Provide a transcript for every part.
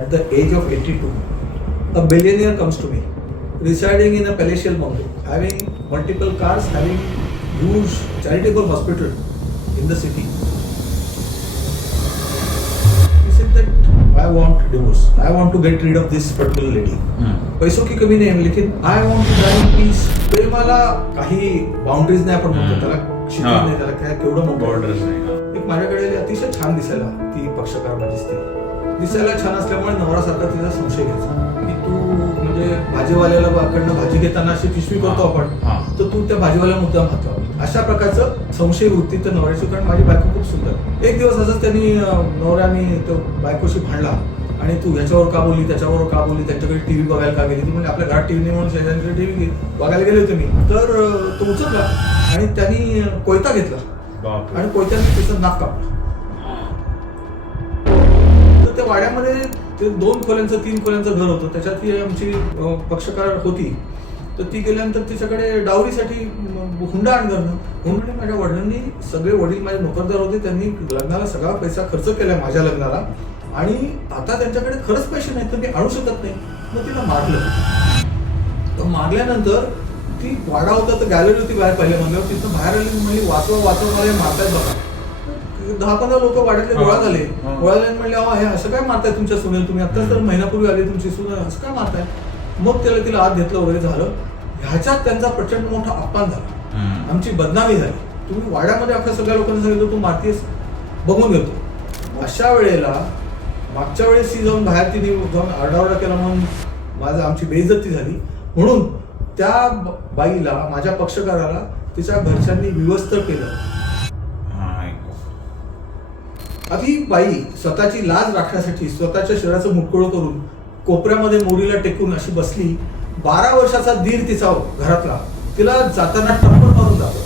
At the age of 82, a billionaire comes to me, residing in a palatial bungalow, having multiple cars, having huge charitable hospital in the city. He said that I want divorce. I want to get rid of this particular lady. पैसों की कमी नाही, लेकिन I want to die in peace. प्रेमाला काही boundaries नाही, आपण म्हणतो त्याला शिकत नाही, त्याला काय केवढं मोठं बॉर्डर्स नाही. एक माझ्याकडे अतिशय छान दिसायला ती पक्षकार माझी स्त्री दिसायला छान असल्यामुळे नवरासारखा तिचा संशय घ्यायचा की तू म्हणजे भाजीवाल्याला कडनं भाजी घेताना अशी पिशवी करतो आपण, तर तू त्या भाजीवाल्या मुद्दाम हात अशा प्रकारचं संशय वृत्ती तर नवऱ्याची. कारण माझी बायको खूप सुंदर. एक दिवस असंच त्यांनी नवऱ्याने तो बायकोशी भांडला आणि तू ह्याच्यावर का बोलली, त्याच्यावर का बोलली, त्यांच्याकडे टीव्ही बघायला का गेली, ती म्हणजे आपल्या घरात टीव्ही नाही म्हणून शेजाऱ्यांकडे टीव्ही बघायला गेले होते मी. तर तो उचलला आणि त्यांनी कोयता घेतला आणि कोयत्याने त्याचं नाक कापलं. तर त्या वाड्यामध्ये ते 2 खोल्यांचं 3 खोल्यांचं घर होतं, त्याच्यात ती आमची पक्षकार होती. तर ती गेल्यानंतर तिच्याकडे डावरीसाठी हुंडा आणलं. हुंडा माझ्या वडिलांनी सगळे, वडील माझे नोकरदार होते, त्यांनी लग्नाला सगळा पैसा खर्च केलाय माझ्या लग्नाला आणि आता त्यांच्याकडे खरंच पैसे नाहीत तर मी आणू शकत नाही. मग तिला मारलं. तर मारल्यानंतर ती वाडा होता तर गॅलरी होती बाहेर पहिल्या मजल्यावर, तिथं बाहेर आली म्हणजे वाचवा मला मारतायत बघा. 10-15 लोक वाड्यातले गोळा झाले. गोळा झाले म्हणले हे असं काय मारताय तुमच्या सुनेल, तुम्ही आत्ताच तर महिनापूर्वी आली तुमची सुन, असं काय मारताय. मग तिला आत घेतलं वगैरे झालं. ह्याच्यात त्यांचा प्रचंड मोठा अपमान झाला, आमची बदनामी झाली. तुम्ही वाड्यामध्ये अख्या सगळ्या लोकांनी सांगितलं तू मारतीस, बघून घेतो. अशा वेळेला मागच्या वेळेस ती जाऊन बाहेर तिने जाऊन आरडाओरडा केला म्हणून आमची बेइज्जती झाली. म्हणून त्या बाईला, माझ्या पक्षकाराला तिच्या घरच्यांनी विवस्त्र केलं. आधी बाई स्वतःची लाज राखण्यासाठी स्वतःच्या शरीराचं मुटकुळं करून कोपऱ्यामध्ये मोरीला टेकून अशी बसली. 12 वर्षाचा दीर तिचा घरातला तिला जाताना टप्पल मारून जातो.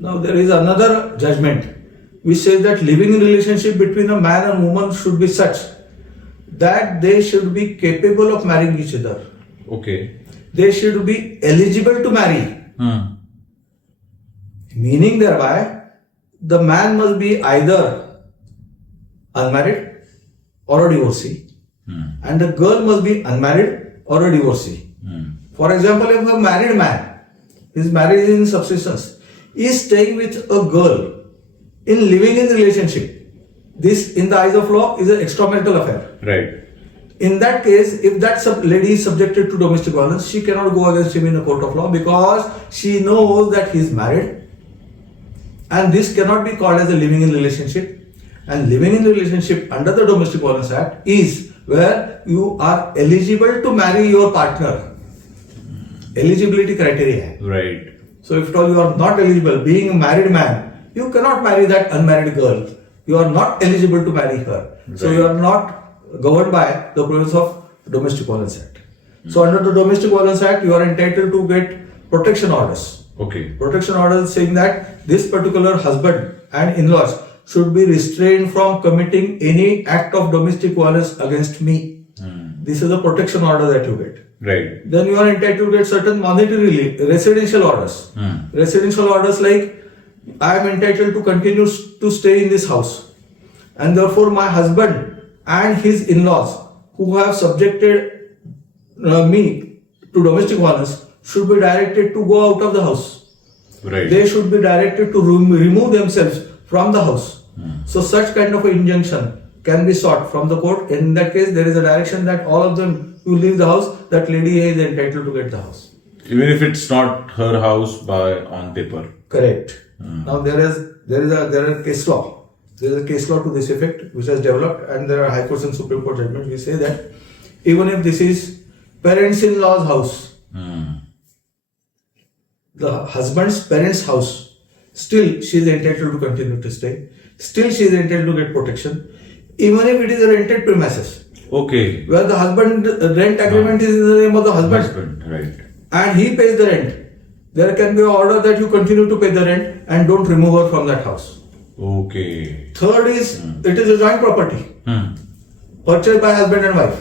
Now there is another judgment which says that living in relationship between a man and woman should be such that they should be capable of marrying each other. Okay. They should be eligible to marry. Meaning thereby, the man must be either unmarried or a divorcee, and the girl must be unmarried or a divorcee. For example, if a married man, his marriage is in subsistence, is staying with a girl in living in relationship, this in the eyes of law is an extramarital affair. Right. In that case, if that lady is subjected to domestic violence, she cannot go against him in a court of law because she knows that he is married, and this cannot be called as a living in relationship. And living in relationship under the Domestic Violence Act is where you are eligible to marry your partner. Eligibility criteria. Right. So if at all you are not eligible, being a married man, you cannot marry that unmarried girl. You are not eligible to marry her. Right. So you are not governed by the provisions of Domestic Violence Act. So under the Domestic Violence Act, you are entitled to get protection orders. Okay. Protection orders saying that this particular husband and in-laws should be restrained from committing any act of domestic violence against me. This is a protection order that you get. Right. Then you are entitled to get certain monetary residential orders. Residential orders like, I am entitled to continue to stay in this house, and therefore my husband and his in-laws who have subjected me to domestic violence should be directed to go out of the house. Right. They should be directed to remove themselves from the house. So such kind of an injunction can be sought from the court. In that case, there is a direction that all of them you leave the house, that lady is entitled to get the house. Even if it's not her house on paper. Correct. Now there is a case law. There is a case law to this effect which has developed, and there are High Courts and Supreme Court judgments which say that even if this is parents-in-law's house, the husband's parents' house, still she is entitled to continue to stay. Still she is entitled to get protection, even if it is a rented premises. Okay. Where the husband rent agreement is in the name of the husband. Right. And he pays the rent. There can be an order that you continue to pay the rent and don't remove her from that house. Okay. Third is, it is a joint property purchased by husband and wife.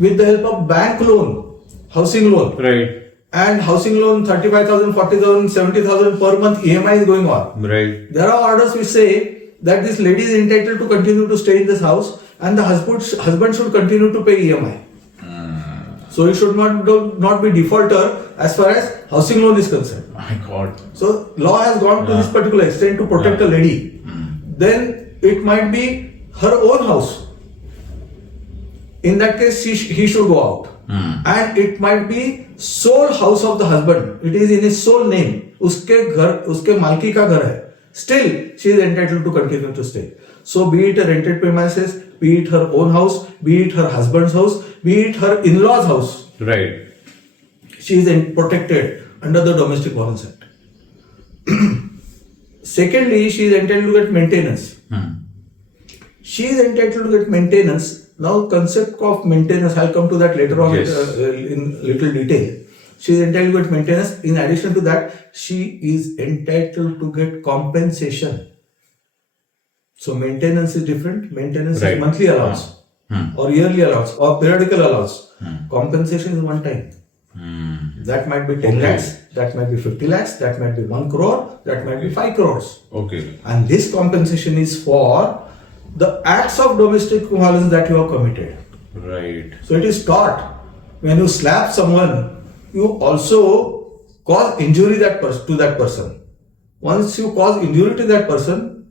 with the help of bank loan, housing loan. Right. And housing loan 35,000, 40,000, 70,000 per month EMI is going on. Right. There are orders which say that this lady is entitled to continue to stay in this house and the husband should continue to pay EMI. So he should not be defaulter as far as housing loan is concerned. My God. So law has gone to this particular extent to protect the lady. Then it might be her own house. In that case, he should go out. And it might be sole house of the husband. It is in his sole name. Uske malki ka ghar hai. Still, she is entitled to continue to stay. So be it a rented premises, be it her own house, be it her husband's house, be it her in-laws' house. Right. She is protected under the Domestic Violence Act. Secondly, she is entitled to get maintenance. She is entitled to get maintenance. Now, concept of maintenance, I'll come to that later on in little detail. She is entitled to get maintenance. In addition to that, she is entitled to get compensation. So maintenance is different. Maintenance is monthly allowance, or yearly allowance, or periodical allowance. Compensation is one time. That might be 10 lakhs, that might be 50 lakhs, that might be 1 crore, that might be 5 crores. Okay. And this compensation is for the acts of domestic violence that you have committed. Right. So it is taught when you slap someone, you also cause injury to that person. Once you cause injury to that person,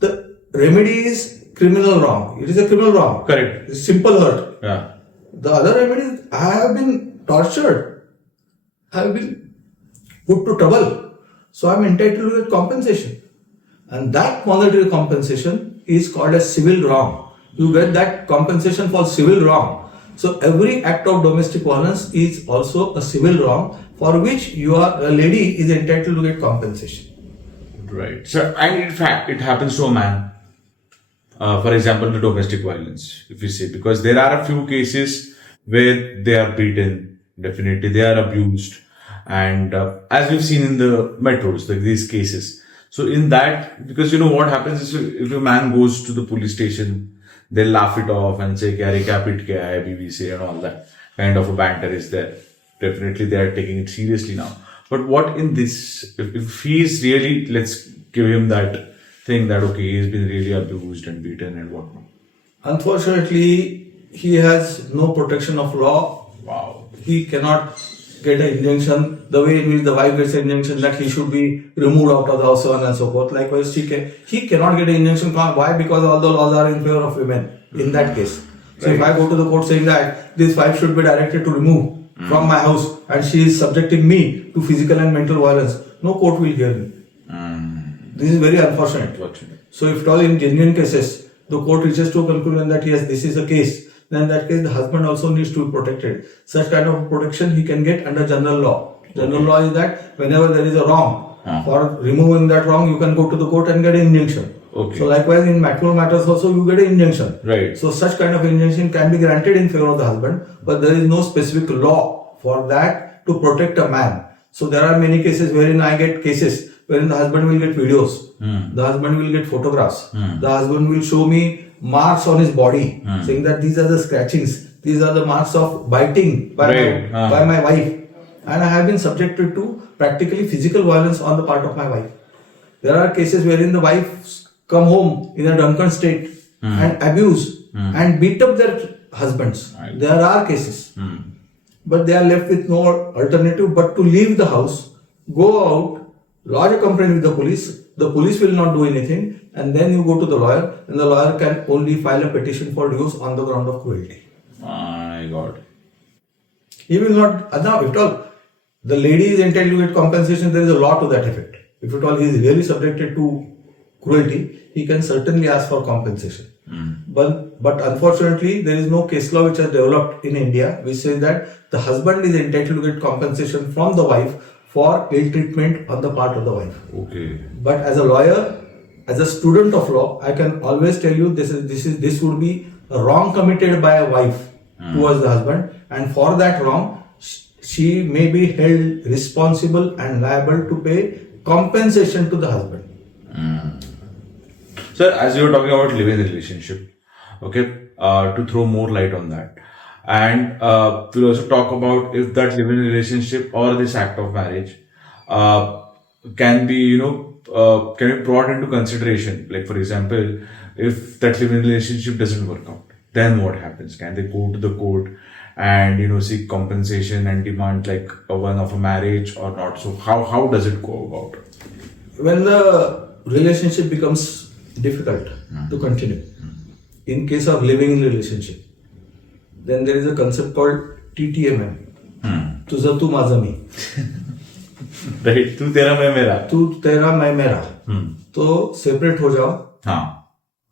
the remedy is criminal wrong. It is a criminal wrong. Correct. It's simple hurt. Yeah. The other remedy is I have been tortured. I have been put to trouble. So I am entitled to get compensation. And that monetary compensation is called as civil wrong. You get that compensation for civil wrong. So every act of domestic violence is also a civil wrong for which a lady is entitled to get compensation. Right. So, and in fact, it happens to a man. For example, the domestic violence, if you say, because there are a few cases where they are beaten, definitely they are abused, and as we've seen in the metros, like these cases. So in that, because you know what happens is if a man goes to the police station, they'll laugh it off and say, "Kya kya pit kya hai, BBC," and all that kind of a banter is there. Definitely they are taking it seriously now. But what in this, if he's really, let's give him that thing that, okay, he's been really abused and beaten and whatnot. Unfortunately, he has no protection of law. Wow. He cannot get an injunction the way in which the wife gets an injunction that he should be removed out of the house, so on and so forth. Likewise, he cannot get an injunction. Why? Because all the laws are in favor of women in that case. So if I go to the court saying that this wife should be directed to remove from my house and she is subjecting me to physical and mental violence, no court will hear me. This is very unfortunate. So if at all in genuine cases, the court reaches to a conclusion that yes, this is a case, then in that case the husband also needs to be protected. Such kind of protection he can get under general law. General law is that whenever there is a wrong, for removing that wrong, you can go to the court and get an injunction. Okay. So likewise in matrimonial matters also you get an injunction. Right. So such kind of injunction can be granted in favor of the husband, but there is no specific law for that to protect a man. So there are many cases wherein I get cases wherein the husband will get videos, the husband will get photographs, the husband will show me marks on his body, saying that these are the scratchings, these are the marks of biting by my wife. And I have been subjected to practically physical violence on the part of my wife. There are cases wherein the wives come home in a drunken state and abuse and beat up their husbands. There are cases. But they are left with no alternative but to leave the house, go out, lodge a complaint with the police will not do anything, and then you go to the lawyer, and the lawyer can only file a petition for divorce on the ground of cruelty. My God. He will not, now if at all, the lady is entitled to get compensation, there is a law to that effect. If at all he is really subjected to cruelty, he can certainly ask for compensation. But unfortunately, there is no case law which has developed in India which says that the husband is entitled to get compensation from the wife for ill treatment on the part of the wife. Okay. But as a lawyer, as a student of law, I can always tell you this would be a wrong committed by a wife towards the husband, and for that wrong, she may be held responsible and liable to pay compensation to the husband. Sir, as you were talking about living relationship, okay, to throw more light on that, And we'll also talk about if that living relationship or this act of marriage can be, can be brought into consideration. Like, for example, if that living relationship doesn't work out, then what happens? Can they go to the court and, seek compensation and demand like one of a marriage or not? So how does it go about? When the relationship becomes difficult to continue, in case of living in relationship, then there is a concept called TTMM. तुझं तू माझं मी. Right. तू तेरा मैं मेरा. तू तेरा मैं मेरा. तो सेपरेट हो जाओ. हाँ.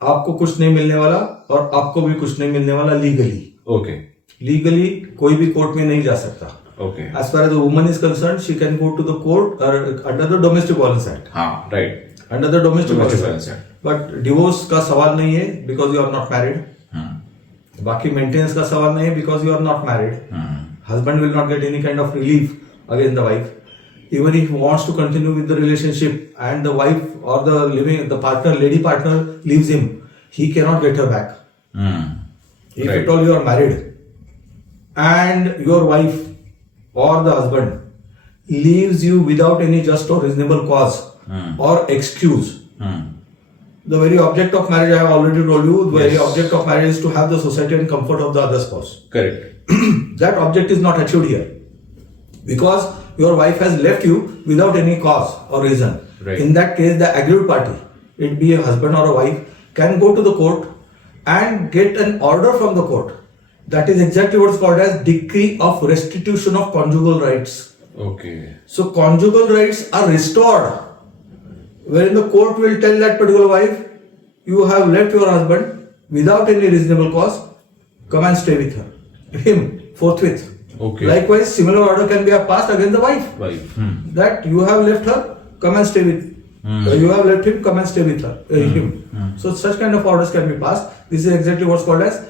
आपको कुछ नहीं मिलने वाला और आपको भी कुछ नहीं मिलने वाला लीगली. Okay. लीगली कोई भी कोर्ट में नहीं जा सकता. Okay. As far as the woman is concerned, she can go to the court under the Domestic Violence Act. हाँ. Right. Under the Domestic Violence Act. But divorce का सवाल नहीं है because you are not married. बाकी maintenance का सवाल नहीं है because you are not married. Husband will not get any kind of relief against the wife. Even if he wants to continue with the relationship and the wife or the partner, lady partner leaves him, he cannot get her back. If at all you are married and your wife or the husband leaves you without any just or reasonable cause or excuse, the very object of marriage, I have already told you, the very object of marriage is to have the society and comfort of the other spouse. Correct. That object is not achieved here because your wife has left you without any cause or reason. Right. In that case, the aggrieved party, it be a husband or a wife, can go to the court and get an order from the court. That is exactly what is called as decree of restitution of conjugal rights. Okay. So conjugal rights are restored, wherein the court will tell that particular wife, you have left your husband without any reasonable cause, come and stay with him forthwith. Okay. Likewise, similar order can be passed against the wife. That you have left her, come and stay with. You have left him, come and stay with him. So such kind of orders can be passed. This is exactly what's called as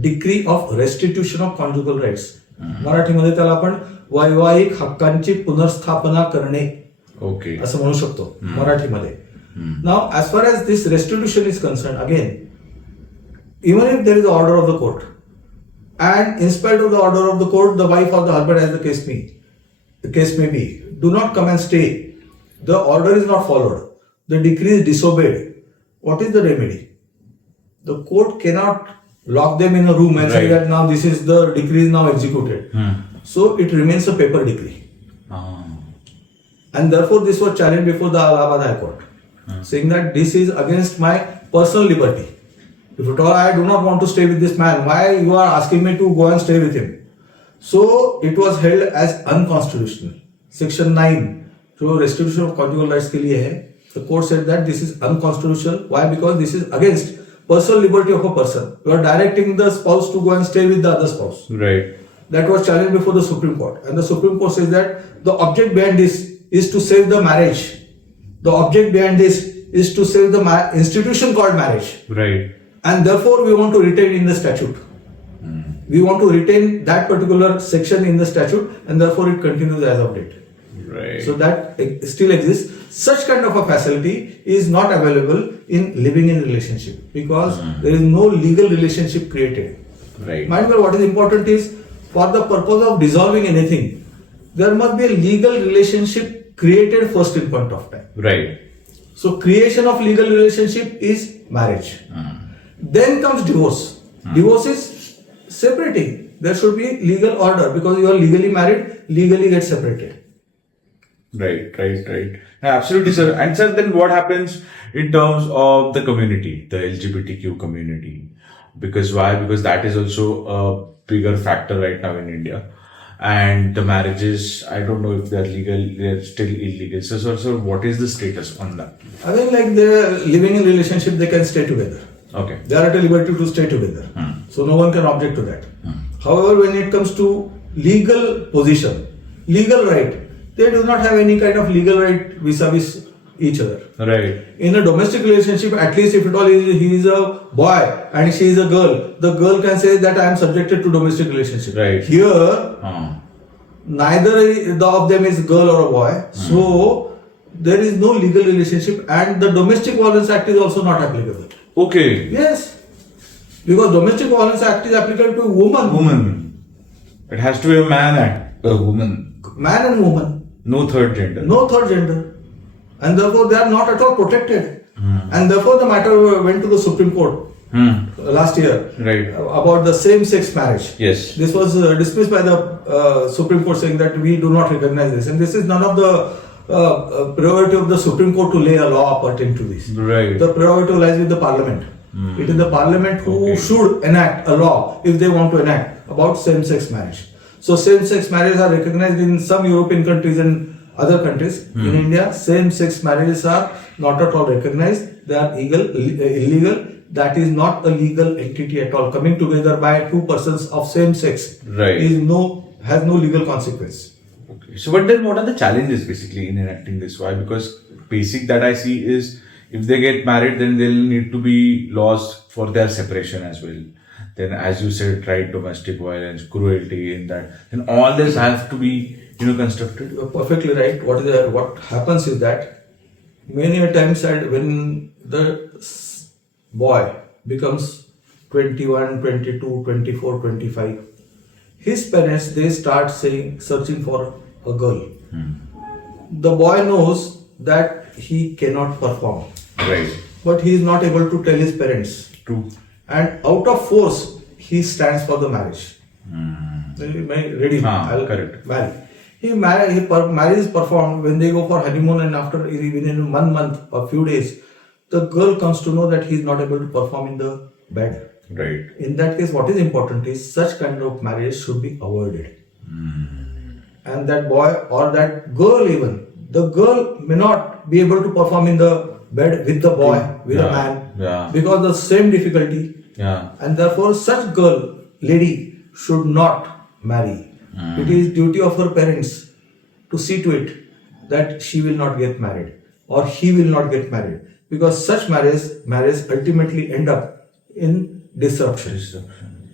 decree of restitution of conjugal rights. मराठीमध्ये त्याला आपण वैवाहिक हक्कांची पुनर्स्थापना करणे असं म्हणू शकतो मराठीमध्ये. Now, as far as this restitution is concerned, again, even if there is an order of the court, and in spite of the order of the court, the wife or the husband, as the case may be, do not come and stay. The order is not followed. The decree is disobeyed. What is the remedy? The court cannot lock them in a room and say that now this is the decree is now executed. So it remains a paper decree. And therefore this was challenged before the Allahabad High Court, saying that this is against my personal liberty. If at all I do not want to stay with this man, why you are asking me to go and stay with him? So it was held as unconstitutional. Section 9, जो restitution of conjugal rights के लिए है, the court said that this is unconstitutional. Why? Because this is against personal liberty of a person. You are directing the spouse to go and stay with the other spouse. Right. That was challenged before the Supreme Court. And the Supreme Court says that the object behind this is to save the marriage. The object behind this is to save the institution called marriage. Right. And therefore we want to retain in the statute. We want to retain that particular section in the statute and therefore it continues as of date. Right. So that still exists. Such kind of a facility is not available in living in relationship because there is no legal relationship created. Right. Mind you, what is important is for the purpose of dissolving anything, there must be a legal relationship created first in point of time. Right. So creation of legal relationship is marriage. Then comes divorce. Divorce is separating. There should be legal order because you are legally married, legally get separated. Right. Absolutely, sir. And sir, then what happens in terms of the community, the LGBTQ community? Because why? Because that is also a bigger factor right now in India. And the marriages, I don't know if they're legal, they're still illegal. So what is the status on that? I mean, like they're living in relationship, they can stay together. Okay. They are at a liberty to stay together. So no one can object to that. However, when it comes to legal position, legal right, they do not have any kind of legal right vis-a-vis each other. Right. In a domestic relationship, at least if at all he is a boy and she is a girl, the girl can say that I am subjected to domestic relationship. Right. Here, neither of them is girl or a boy. So there is no legal relationship and the Domestic Violence Act is also not applicable. Okay. Yes. Because Domestic Violence Act is applicable to Woman. It has to be a man act. A woman. Man and woman. No third gender. No third gender. And therefore they are not at all protected. And therefore the matter went to the Supreme Court last year. Right. About the same-sex marriage. Yes. This was dismissed by the Supreme Court, saying that we do not recognize this. And this is none of the prerogative of the Supreme Court to lay a law pertaining to this. Right. The prerogative lies with the Parliament. It is the Parliament who should enact a law, if they want to enact, about same-sex marriage. So same-sex marriages are recognized in some European countries and other countries. In India, same-sex marriages are not at all recognized. They are illegal. That is not a legal entity at all. Coming together by two persons of same sex has no legal consequence. Okay. So, but then what are the challenges basically in enacting this? Why? Because basic that I see is if they get married, then there will need to be laws for their separation as well. Then, as you said, right, domestic violence, cruelty, in that, then all this has to be constructed. You are perfectly right. What happens is that many a times when the boy becomes 21, 22, 24, 25, his parents, they start searching for a girl. The boy knows that he cannot perform. Right. But he is not able to tell his parents. True. And out of force, he stands for the marriage. Ready? I'll correct. Marry. Marriage is performed when they go for honeymoon, and after even in 1 month or few days, the girl comes to know that he is not able to perform in the bed. Right. In that case, what is important is such kind of marriage should be avoided. And that boy or that girl, even the girl may not be able to perform in the bed with the boy, with a man, because the same difficulty. And therefore, such girl, lady, should not marry. It is duty of her parents to see to it that she will not get married or he will not get married, because such marriage ultimately end up in disruption.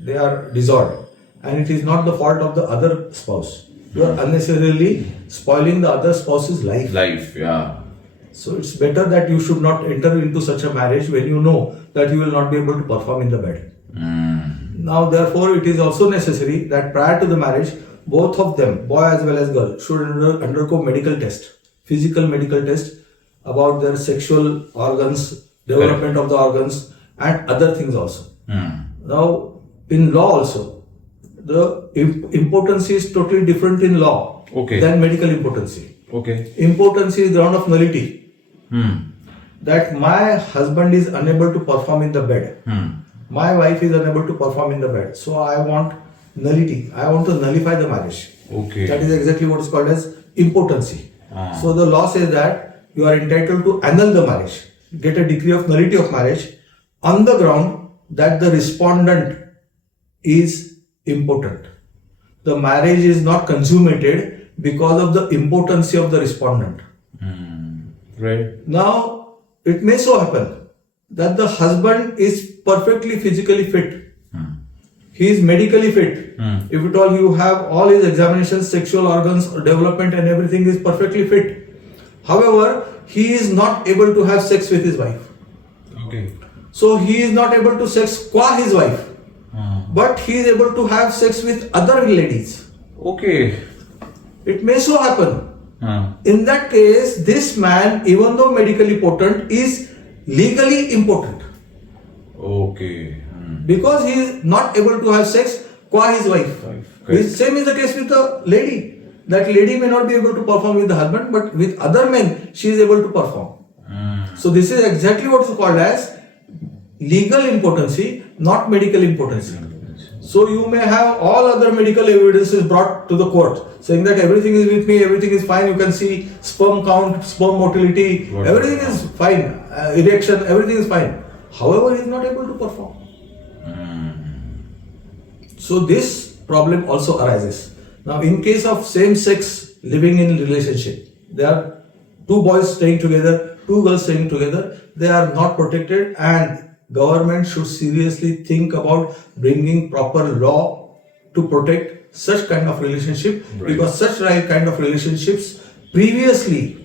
They are dissolved, and it is not the fault of the other spouse. You are unnecessarily spoiling the other spouse's life. So it's better that you should not enter into such a marriage when you know that you will not be able to perform in the bed. Now, therefore, it is also necessary that prior to the marriage, both of them, boy as well as girl, should undergo medical test, physical medical test about their sexual organs, development of the organs, and other things also. Now, in law also, the impotency is totally different in law than medical impotency. Impotency is ground of nullity. That my husband is unable to perform in the bed. My wife is unable to perform in the bed. So I want nullity. I want to nullify the marriage. That is exactly what is called as impotency. So the law says that you are entitled to annul the marriage, get a decree of nullity of marriage on the ground that the respondent is impotent. The marriage is not consummated because of the impotency of the respondent. Right. Now, it may so happen that the husband is perfectly physically fit. He is medically fit. If at all you have all his examinations, sexual organs, development and everything is perfectly fit. However, he is not able to have sex with his wife. So he is not able to sex qua his wife. But he is able to have sex with other ladies. It may so happen. In that case, this man, even though medically potent, is legally impotent. Because he is not able to have sex qua his wife. Same is the case with the lady. That lady may not be able to perform with the husband, but with other men, she is able to perform. So this is exactly what is called as legal impotency, not medical impotency. So you may have all other medical evidences brought to the court saying that everything is with me, everything is fine. You can see sperm count, sperm motility, everything is fine, erection, everything is fine. However, he is not able to perform. So this problem also arises. Now, in case of same-sex living in relationship, there are two boys staying together, two girls staying together. They are not protected, and government should seriously think about bringing proper law to protect such kind of relationship, because such kind of relationships previously,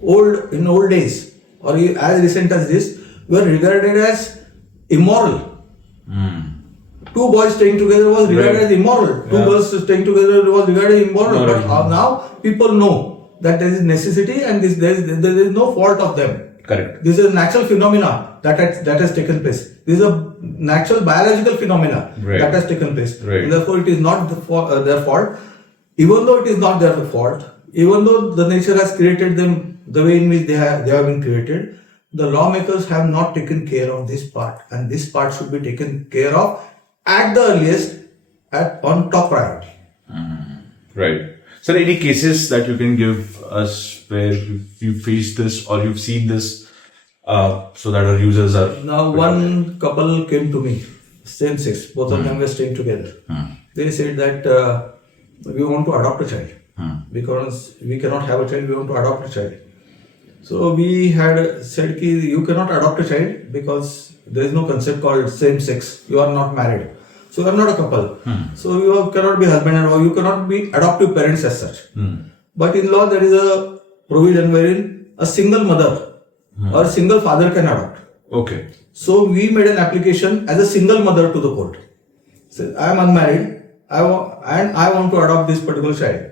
in old days or as recent as this, were regarded as immoral. two boys staying together was regarded as immoral. Two girls staying together was regarded immoral. But now people know that there is necessity and there is no fault of them. Correct. This is a natural phenomena that has taken place. This is a natural biological phenomena that has taken place. And therefore, it is not their fault. Even though it is not their fault, even though the nature has created them the way in which they have been created, the lawmakers have not taken care of this part, and this part should be taken care of at the earliest, on top priority. Right. So, any cases that you can give us where you faced this or you've seen this, so that our users are... Now, one couple came to me, same sex, both of them were staying together. They said that we want to adopt a child. Because we cannot have a child, we want to adopt a child. So we had said, you cannot adopt a child because there is no concept called same sex. You are not married. So you are not a couple. So you cannot be husband and wife. You cannot be adoptive parents as such. But in law, there is a provision wherein a single mother or a single father can adopt. Okay. So we made an application as a single mother to the court. Said, I am unmarried. I want to adopt this particular child.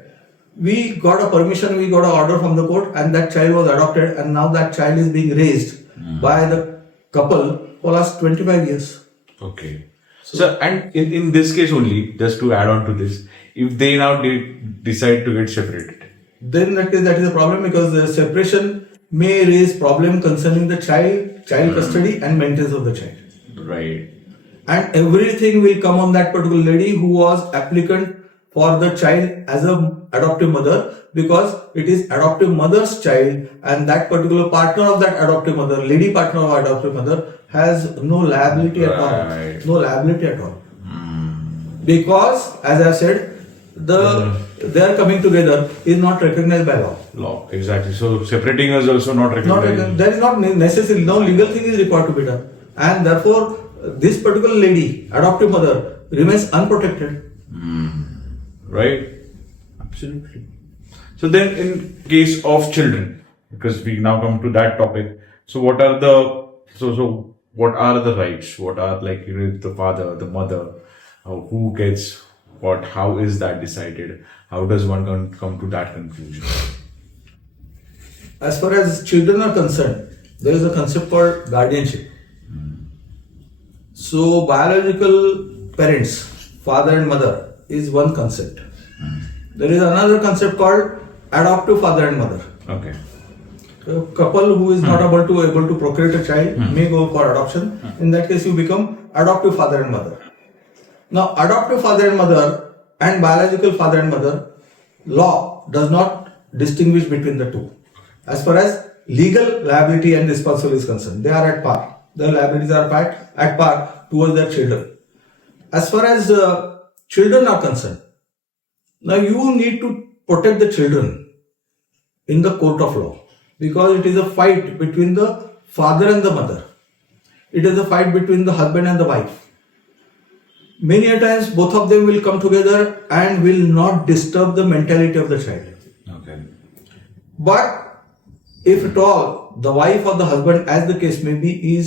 We got a permission, we got an order from the court, and that child was adopted, and now that child is being raised by the couple for last 25 years. Okay. So and in this case only, just to add on to this, if they now decide to get separated, then that is a problem, because the separation may raise problem concerning the child custody and maintenance of the child. Right. And everything will come on that particular lady who was applicant for the child as a adoptive mother, because it is adoptive mother's child, and that particular partner of that adoptive mother, lady partner of adoptive mother, has no liability at all. No liability at all. Because, as I said, their coming together is not recognized by law. Law, exactly. So separating is also not recognized. There is not necessarily, no legal thing is required to be done. And therefore, this particular lady, adoptive mother, remains unprotected. Right? Absolutely. So then, in case of children, because we now come to that topic, so what are the rights? What are, like, the father, the mother, who gets what? How is that decided? How does one come to that conclusion? As far as children are concerned, there is a concept called guardianship. So biological parents, father and mother, is one concept. There is another concept called adoptive father and mother. Okay. A couple who is not able to procreate a child may go for adoption. In that case, you become adoptive father and mother. Now, adoptive father and mother and biological father and mother, law does not distinguish between the two. As far as legal liability and responsibility is concerned, they are at par. The liabilities are at par towards their children. As far as children are concerned, now you need to protect the children in the court of law, because it is a fight between the father and the mother. It is a fight between the husband and the wife. Many a times both of them will come together and will not disturb the mentality of the child. Okay. But if at all the wife or the husband, as the case may be,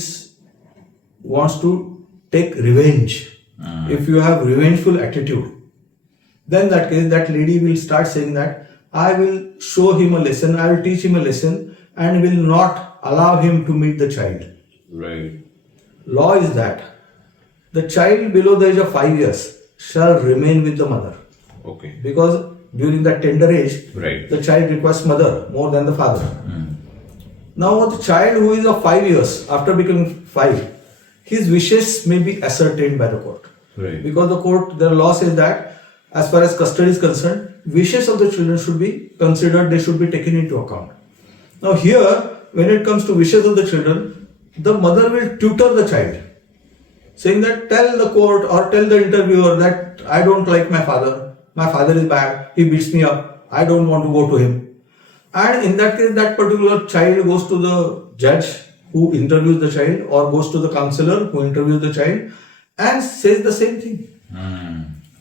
wants to take revenge, if you have revengeful attitude, then that case, that lady will start saying that I will show him a lesson, I will teach him a lesson, and will not allow him to meet the child. Right. Law is that the child below the age of 5 years shall remain with the mother. Okay. Because during that tender age, the child requires mother more than the father. Now, the child who is of 5 years, after becoming 5, his wishes may be ascertained by the court. Right. Because the law says that as far as custody is concerned, wishes of the children should be considered, they should be taken into account. Now here, when it comes to wishes of the children, the mother will tutor the child, saying that tell the court or tell the interviewer that I don't like my father is bad, he beats me up, I don't want to go to him. And in that case, that particular child goes to the judge who interviews the child, or goes to the counselor who interviews the child, and says the same thing.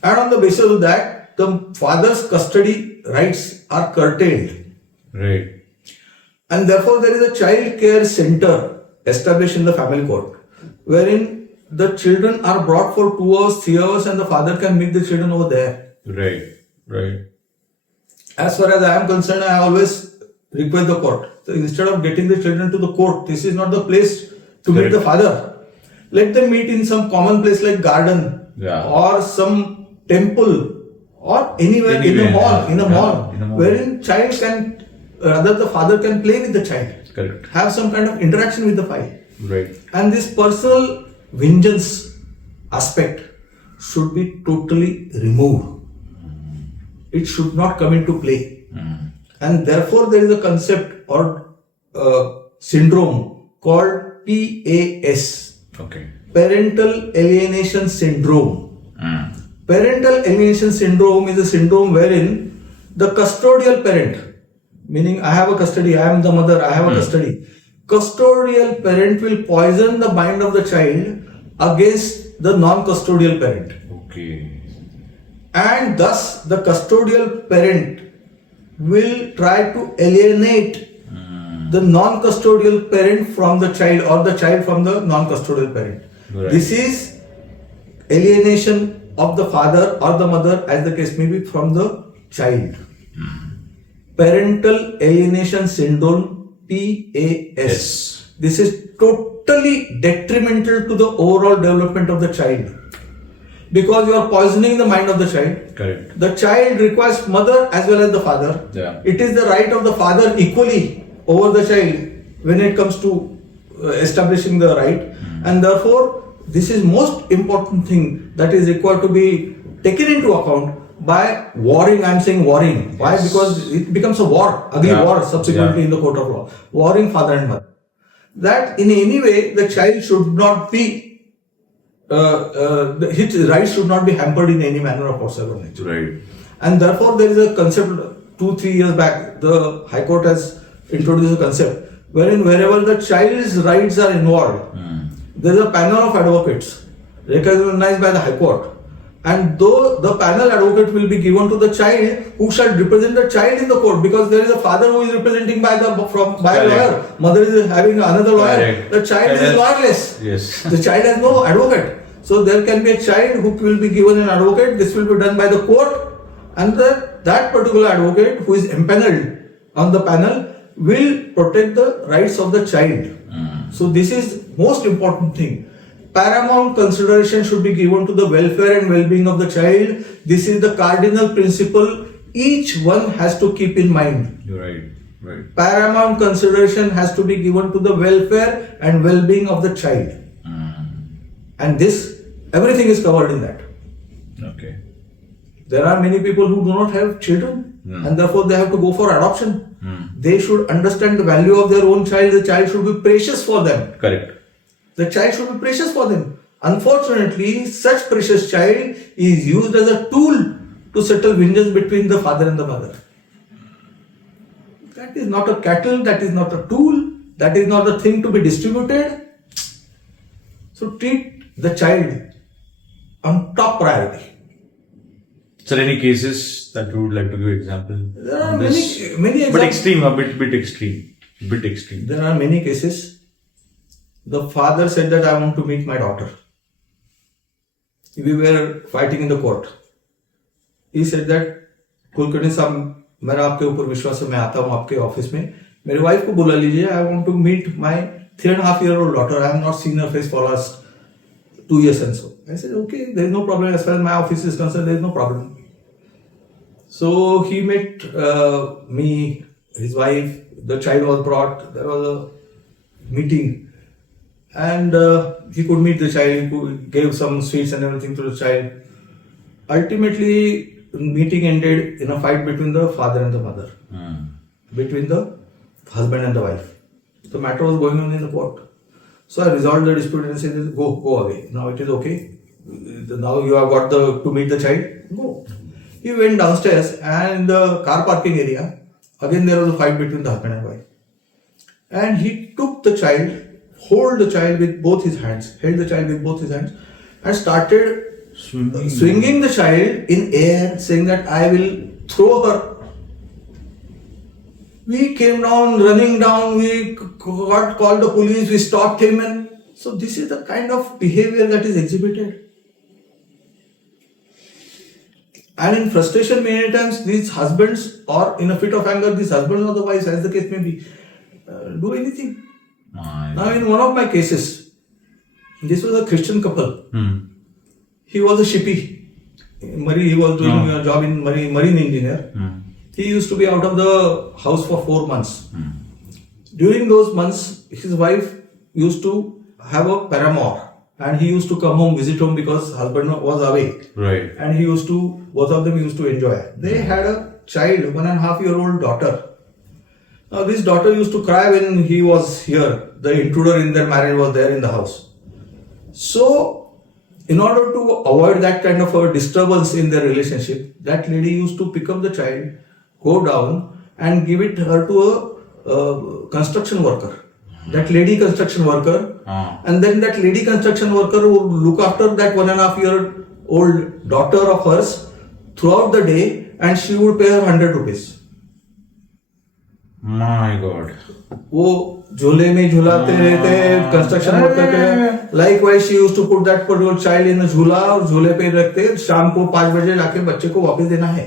And on the basis of that, the father's custody rights are curtailed. Right. And therefore, there is a child care center established in the family court, wherein the children are brought for 2 hours, 3 hours, and the father can meet the children over there. Right. As far as I am concerned, I always request the court. So instead of getting the children to the court, this is not the place to meet the father. Let them meet in some common place like garden or some temple or anywhere in a mall, wherein child can, rather the father can play with the child. Correct. Have some kind of interaction with the child. Right. And this personal vengeance aspect should be totally removed. It should not come into play. And therefore there is a concept or syndrome called PAS. Okay. Parental alienation syndrome. Parental alienation syndrome is a syndrome wherein the custodial parent, meaning I have a custody, I am the mother, I have a custody. Custodial parent will poison the mind of the child against the non-custodial parent. Okay. And thus the custodial parent will try to alienate the non-custodial parent from the child or the child from the non-custodial parent. Right. This is alienation of the father or the mother, as the case may be, from the child. Parental alienation syndrome, PAS. This is totally detrimental to the overall development of the child. Because you are poisoning the mind of the child. Correct. The child requires mother as well as the father. Yeah. It is the right of the father equally over the child when it comes to establishing the right. And therefore, this is most important thing that is required to be taken into account by warring. I am saying warring. Why? Because it becomes a war, ugly war subsequently in the court of law. Warring father and mother. That in any way the child should not be his rights should not be hampered in any manner of whatsoever nature. Right. And therefore there is a concept 2-3 years back, the High Court has introduced a concept wherein wherever the child's rights are involved, there is a panel of advocates recognized by the High Court. And though the panel advocate will be given to the child who shall represent the child in the court, because there is a father who is representing by a lawyer, mother is having another lawyer. Correct. The child is lawyerless. Yes. The child has no advocate. So there can be a child who will be given an advocate. This will be done by the court, and that particular advocate who is empaneled on the panel will protect the rights of the child. So this is most important thing. Paramount consideration should be given to the welfare and well-being of the child. This is the cardinal principle each one has to keep in mind. Right. Paramount consideration has to be given to the welfare and well-being of the child. And this, everything is covered in that. Okay. There are many people who do not have children and therefore they have to go for adoption. They should understand the value of their own child. The child should be precious for them. Correct. The child should be precious for them. Unfortunately, such precious child is used as a tool to settle vengeance between the father and the mother. That is not a cattle, that is not a tool, that is not a thing to be distributed. So treat the child on top priority. Sir, any cases that you would like to give example? There are many examples. But extreme, a bit extreme. There are many cases. The father said that I want to meet my daughter. We were fighting in the court. He said that Kulkarni साहब मेरा आपके ऊपर विश्वास है, मैं आता हूँ आपके ऑफिस में, मेरी वाइफ को बुला लीजिए. I want to meet my 3.5-year-old daughter. I have not seen her face for last 2 years and so. I said, okay, there is no problem. As far as my office is concerned, there is no problem. So he met me, his wife, the child was brought, there was a meeting, and he could meet the child, he gave some sweets and everything to the child. Ultimately, meeting ended in a fight between the father and the mother, between the husband and the wife. The matter was going on in the court. So I resolved the dispute and said, go away. Now it is okay. Now you have got to meet the child. Go. He went downstairs and in the car parking area, again there was a fight between the husband and wife. And he took the child, held the child with both his hands, and started swinging the child in air, saying that I will throw her. We came down, running down, we called the police, we stopped him and So this is the kind of behavior that is exhibited. And in frustration, many times these husbands, or in a fit of anger, these husbands or the wives, as the case may be, do anything. Now, in one of my cases, this was a Christian couple. He was a shippy. He was doing a job in marine engineer. He used to be out of the house for 4 months. During those months, his wife used to have a paramour. And he used to come home, visit home because husband was away. Right. And both of them used to enjoy. They had a child, 1.5-year-old daughter. Now this daughter used to cry when he was here. The intruder in their marriage was there in the house. So, in order to avoid that kind of a disturbance in their relationship, that lady used to pick up the child, go down and give it her to a construction worker. That lady construction worker, and then that lady construction worker would look after that 1.5-year-old daughter of hers throughout the day, and she would pay her 100 rupees. My God. वो झूले में झूलाते रहते construction worker के. Likewise, she used to put that particular child in a झूला और झूले पे रखते. शाम को 5 बजे जाके बच्चे को वापस देना है.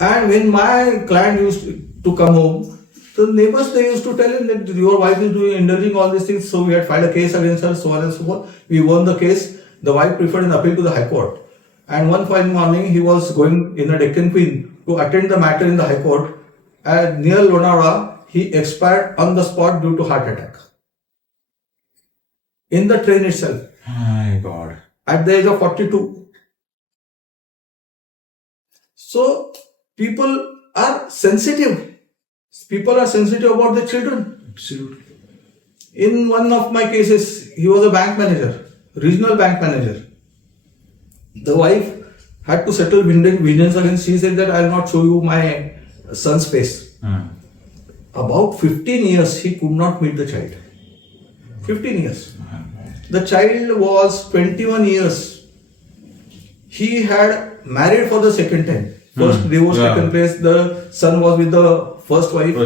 And when my client used to come home, the neighbors, they used to tell him that your wife is indulging all these things, so we had filed a case against her, so on and so forth. We won the case. The wife preferred an appeal to the High Court. And one fine morning, he was going in a Deccan Queen to attend the matter in the High Court. Near Lonavala, he expired on the spot due to heart attack. In the train itself. My God. At the age of 42. So, people are sensitive. People are sensitive about their children. Absolutely. In one of my cases, he was a bank manager, regional bank manager. The wife had to settle vengeance against. She said that I will not show you my son's face. About 15 years, he could not meet the child. 15 years. The child was 21 years. He had married for the second time. First divorce taken place. The son was with the first wife.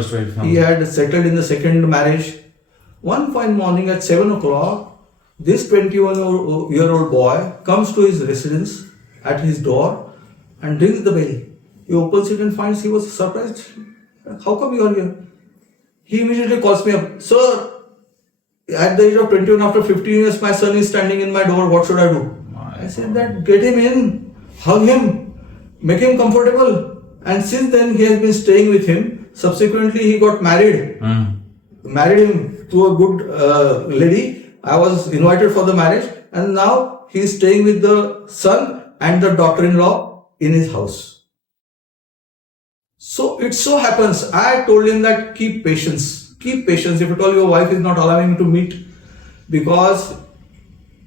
He had settled in the second marriage. One fine morning at 7 o'clock, this 21-year-old boy comes to his residence at his door and rings the bell. He opens it and finds he was surprised. How come you are here? He immediately calls me up. Sir, at the age of 21, after 15 years, my son is standing in my door. What should I do? I said that get him in, hug him, make him comfortable. And since then, he has been staying with him. Subsequently, he got married. Married him to a good lady. I was invited for the marriage. And now he is staying with the son and the daughter-in-law in his house. So it so happens, I told him that keep patience. Keep patience. If at all your wife is not allowing you to meet, because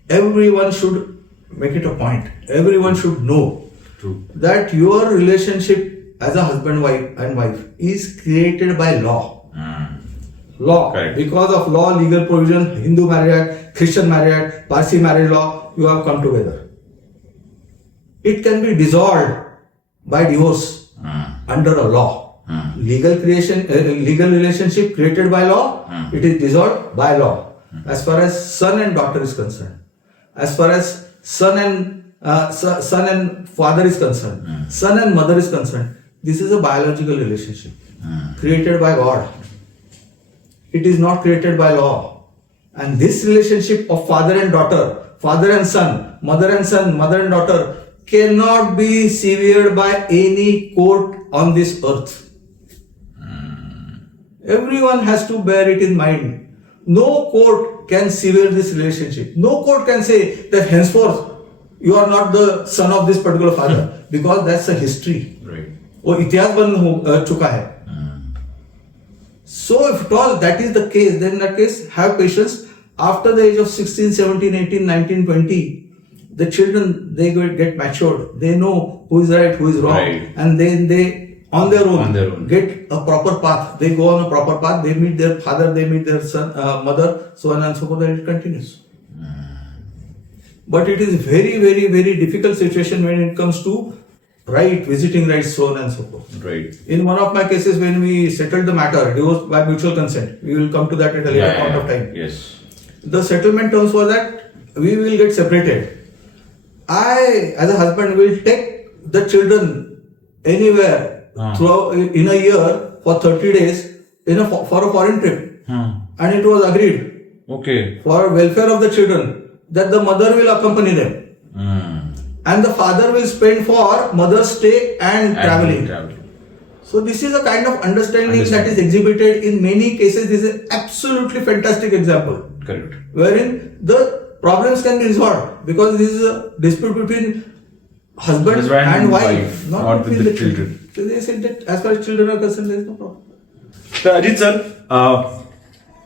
everyone should make it a point. Everyone should know that your relationship as a husband and wife is created by law. Law. Correct. Because of law, legal provision, Hindu marriage act, Christian marriage act, Parsi marriage law, you have come together. It can be dissolved by divorce under a law. Legal relationship created by law, it is dissolved by law. As far as son and daughter is concerned, as far as son and father is concerned, son and mother is concerned, this is a biological relationship created by God. It is not created by law. And this relationship of father and daughter, father and son, mother and daughter, cannot be severed by any court on this earth. Everyone has to bear it in mind. No court can sever this relationship. No court can say that henceforth you are not the son of this particular father, because that's a history. Right. वो इतिहास बन चुका है. So if at all that is the case, then in that case have patience. After the age of 16, 17, 18, 19, 20, the children, they get matured. They know who is right, who is wrong. Right. And then they on their own get a proper path. They go on a proper path. They meet their father, they meet their son, mother, so on and so forth, and it continues. But it is very, very, very difficult situation when it comes to visiting rights, so on and so forth. Right. In one of my cases, when we settled the matter, divorce by mutual consent, we will come to that at a later point of time. Yes. The settlement terms were that we will get separated. I, as a husband, will take the children anywhere throughout in a year for 30 days for a foreign trip. And it was agreed for welfare of the children that the mother will accompany them. And the father will spend for mother's stay and traveling. So this is a kind of understanding that is exhibited in many cases. This is an absolutely fantastic example. Correct. Wherein the problems can be resolved because this is a dispute between husband and wife, not between the children. So they said that as far as children are concerned, there is no problem. So Ajit sir,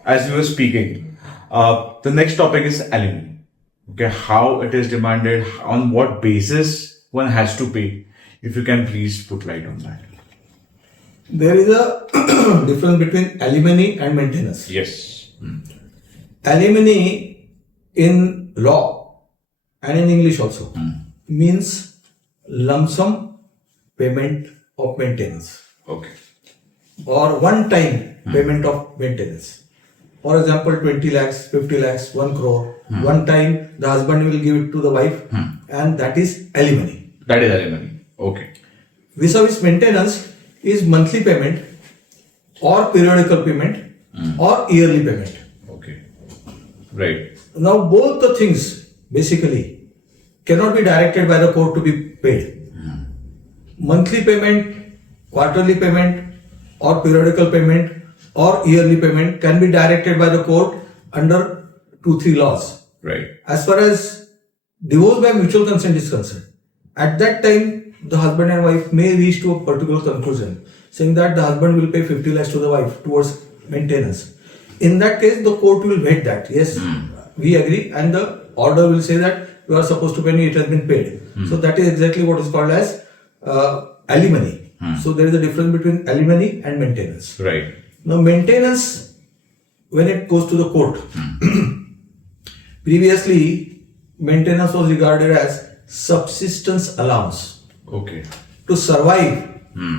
as you were speaking, the next topic is alimony. Okay, how it is demanded, on what basis one has to pay. If you can please put light on that. There is a difference between alimony and maintenance. Yes. Alimony in law and in English also means lump sum payment of maintenance. Okay. Or one time payment of maintenance. For example, 20 lakhs, 50 lakhs, 1 crore. One time the husband will give it to the wife and that is alimony. That is alimony. Okay. Vis-a-vis maintenance is monthly payment or periodical payment or yearly payment. Okay. Right. Now both the things basically cannot be directed by the court to be paid. Monthly payment, quarterly payment or periodical payment or yearly payment can be directed by the court under 2-3 laws. Right. As far as divorce by mutual consent is concerned, at that time the husband and wife may reach to a particular conclusion saying that the husband will pay 50 lakhs to the wife towards maintenance. In that case, the court will vet that. Yes, we agree, and the order will say that you are supposed to pay me, it has been paid. So that is exactly what is called as alimony. So there is a difference between alimony and maintenance. Right. Now maintenance, when it goes to the court, previously maintenance was regarded as subsistence allowance. Okay. To survive,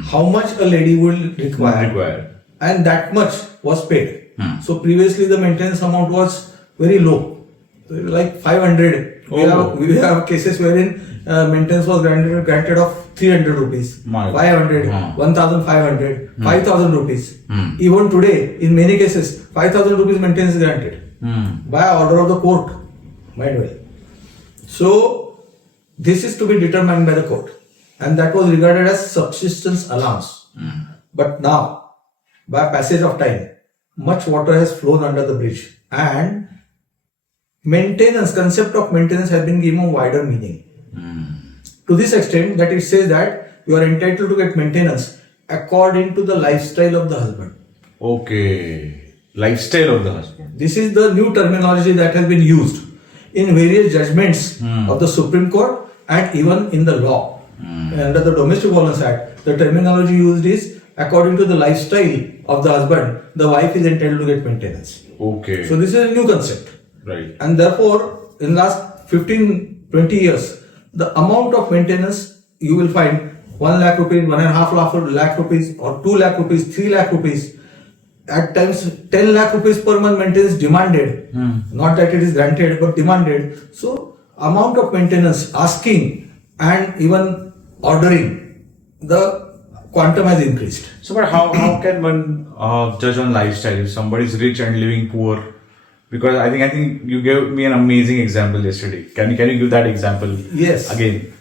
how much a lady will require. And that much was paid. So previously the maintenance amount was very low, like 500. We have cases wherein maintenance was granted of 300 rupees, 500, 1,500, 5,000 rupees. Even today, in many cases, 5,000 rupees maintenance is granted by order of the court, mind well. So this is to be determined by the court, and that was regarded as subsistence allowance. But now, by passage of time, much water has flown under the bridge, and concept of maintenance has been given wider meaning. To this extent that it says that you are entitled to get maintenance according to the lifestyle of the husband. Okay. Lifestyle of the husband. This is the new terminology that has been used in various judgments of the Supreme Court and even in the law. Under the Domestic Violence Act, the terminology used is according to the lifestyle of the husband, the wife is entitled to get maintenance. Okay. So this is a new concept. Right. And therefore, in last 15-20 years, the amount of maintenance you will find 1 lakh rupees, 1.5 lakh rupees, or 2 lakh rupees, 3 lakh rupees, at times 10 lakh rupees per month maintenance demanded. Not that it is granted, but demanded. So, amount of maintenance asking and even ordering, the quantum has increased. So, but how can one judge on lifestyle if somebody is rich and living poor? Because I think you gave me an amazing example yesterday. Can you give that example? Yes. Again,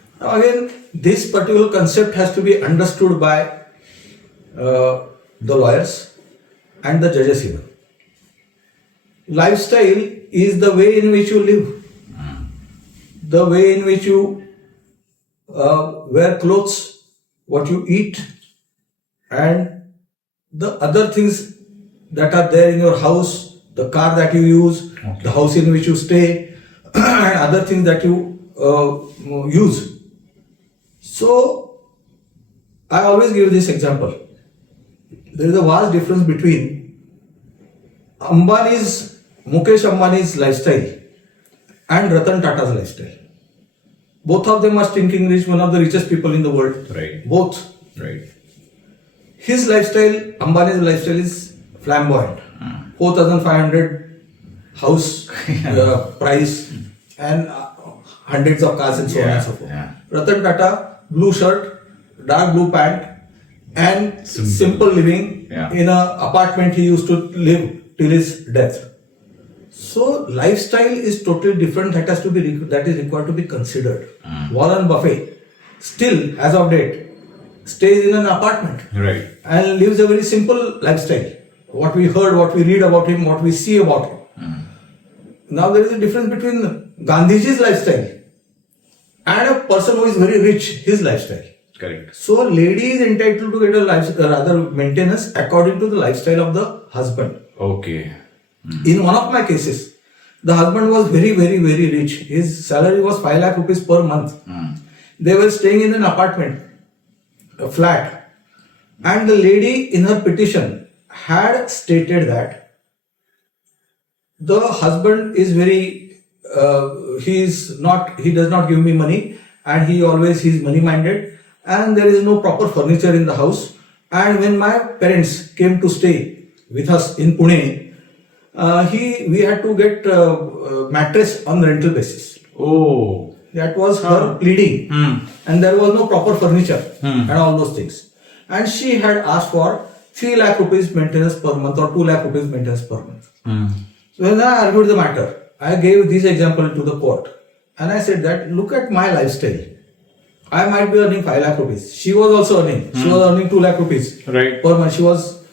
this particular concept has to be understood by the lawyers and the judges even. Lifestyle is the way in which you live, the way in which you wear clothes, what you eat, and the other things that are there in your house, the car that you use, the house in which you stay, and other things that you use. So, I always give this example. There is a vast difference between Mukesh Ambani's lifestyle and Ratan Tata's lifestyle. Both of them are stinking rich, one of the richest people in the world. Right. Both. Right. His lifestyle, Ambani's lifestyle, is flamboyant. 4,500 house price and hundreds of cars and so on and so forth. Yeah. Ratan Tata, blue shirt, dark blue pant, and simple living in an apartment he used to live till his death. So lifestyle is totally different. That has to be that is required to be considered. Warren Buffett still, as of date, stays in an apartment and lives a very simple lifestyle. What we heard, what we read about him, what we see about him. Now there is a difference between Gandhiji's lifestyle and a person who is very rich, his lifestyle. Correct. So lady is entitled to get a rather maintenance according to the lifestyle of the husband. Okay. In one of my cases, the husband was very, very, very rich. His salary was 5 lakh rupees per month. They were staying in an apartment, a flat, and the lady in her petition had stated that the husband is very, he does not give me money, and he's money minded, and there is no proper furniture in the house. And when my parents came to stay with us in Pune, we had to get mattress on rental basis. Oh, that was her pleading, and there was no proper furniture and all those things. And she had asked for 3 lakh rupees maintenance per month or 2 lakh rupees maintenance per month. So when I argued the matter, I gave this example to the court, and I said that look at my lifestyle. I might be earning 5 lakh rupees. She was also earning. She was earning 2 lakh rupees per month. She was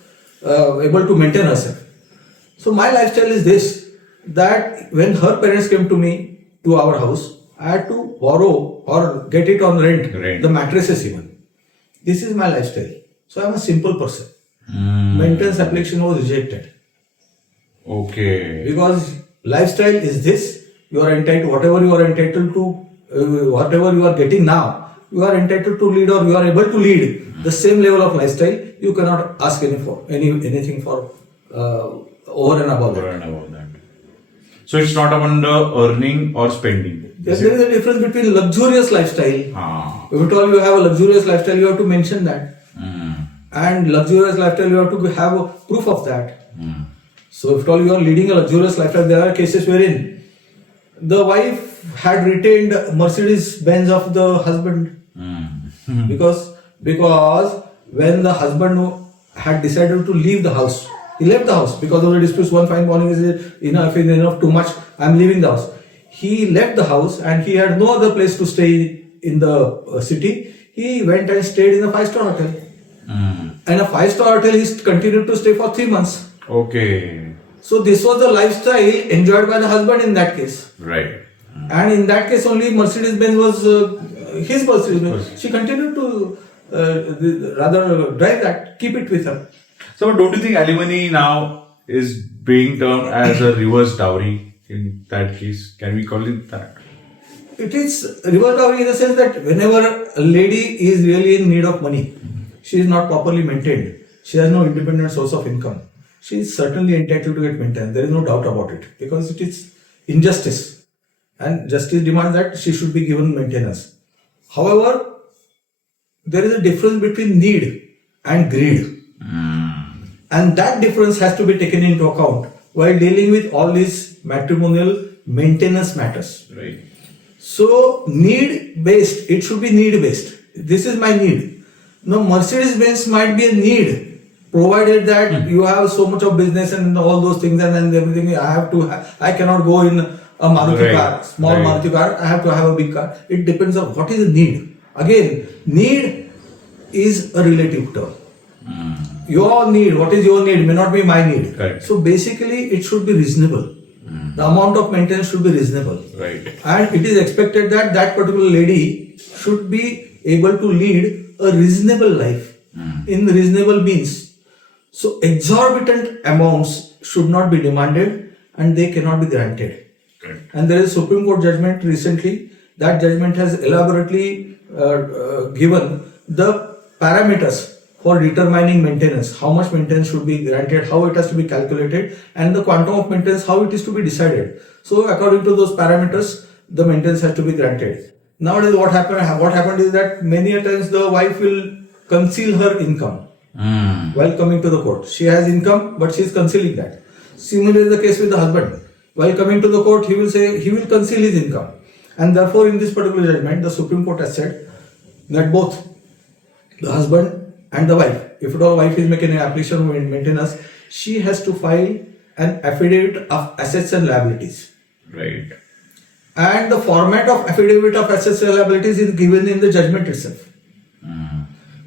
able to maintain herself. So my lifestyle is this, that when her parents came to our house, I had to borrow or get it on rent. The mattresses even. This is my lifestyle. So I'm a simple person. Maintenance application was rejected. Okay. Because lifestyle is this, you are entitled, whatever you are entitled to, whatever you are getting now, you are entitled to lead, or you are able to lead the same level of lifestyle. You cannot ask anything for over and above that. So it's not about the earning or spending. There is a difference between luxurious lifestyle. If at all you have a luxurious lifestyle, you have to mention that. And luxurious lifestyle, you have to have a proof of that. So if at all you are leading a luxurious lifestyle, there are cases wherein the wife had retained Mercedes Benz of the husband. Because when the husband had decided to leave the house, he left the house because of the disputes. One fine morning, is enough too much, I am leaving the house. He left the house and he had no other place to stay in the city. He went and stayed in a 5-star hotel. And a 5-star hotel he continued to stay for 3 months. Okay. So this was the lifestyle enjoyed by the husband in that case. Right. And in that case only Mercedes Benz was his Mercedes Benz. She continued to rather drive that, keep it with her. So don't you think alimony now is being termed as a reverse dowry in that case? Can we call it that? It is reverse dowry in the sense that whenever a lady is really in need of money, she is not properly maintained, she has no independent source of income, she is certainly entitled to get maintenance. There is no doubt about it, because it is injustice, and justice demands that she should be given maintenance. However, there is a difference between need and greed. And that difference has to be taken into account while dealing with all these matrimonial maintenance matters. Right. So, need based, it should be need based. This is my need. Now, Mercedes Benz might be a need, provided that you have so much of business and all those things and everything. I cannot go in a Maruti car, small Maruti car. I have to have a big car. It depends on what is the need. Again, need is a relative term. Your need, what is your need may not be my need. Right. So basically it should be reasonable. The amount of maintenance should be reasonable. Right. And it is expected that that particular lady should be able to lead a reasonable life in reasonable means. So exorbitant amounts should not be demanded and they cannot be granted. Correct. And there is Supreme Court judgment recently. That judgment has elaborately given the parameters for determining maintenance, how much maintenance should be granted, how it has to be calculated, and the quantum of maintenance, how it is to be decided. So according to those parameters, the maintenance has to be granted. Nowadays what happened is that many a times the wife will conceal her income while coming to the court. She has income, but she is concealing that. Similarly is the case with the husband. while coming to the court, he will say he will conceal his income. And therefore, in this particular judgment, the Supreme Court has said that both the husband and the wife, if at all wife is making an application for maintenance, she has to file an affidavit of assets and liabilities. Right. And the format of affidavit of assets and liabilities is given in the judgment itself.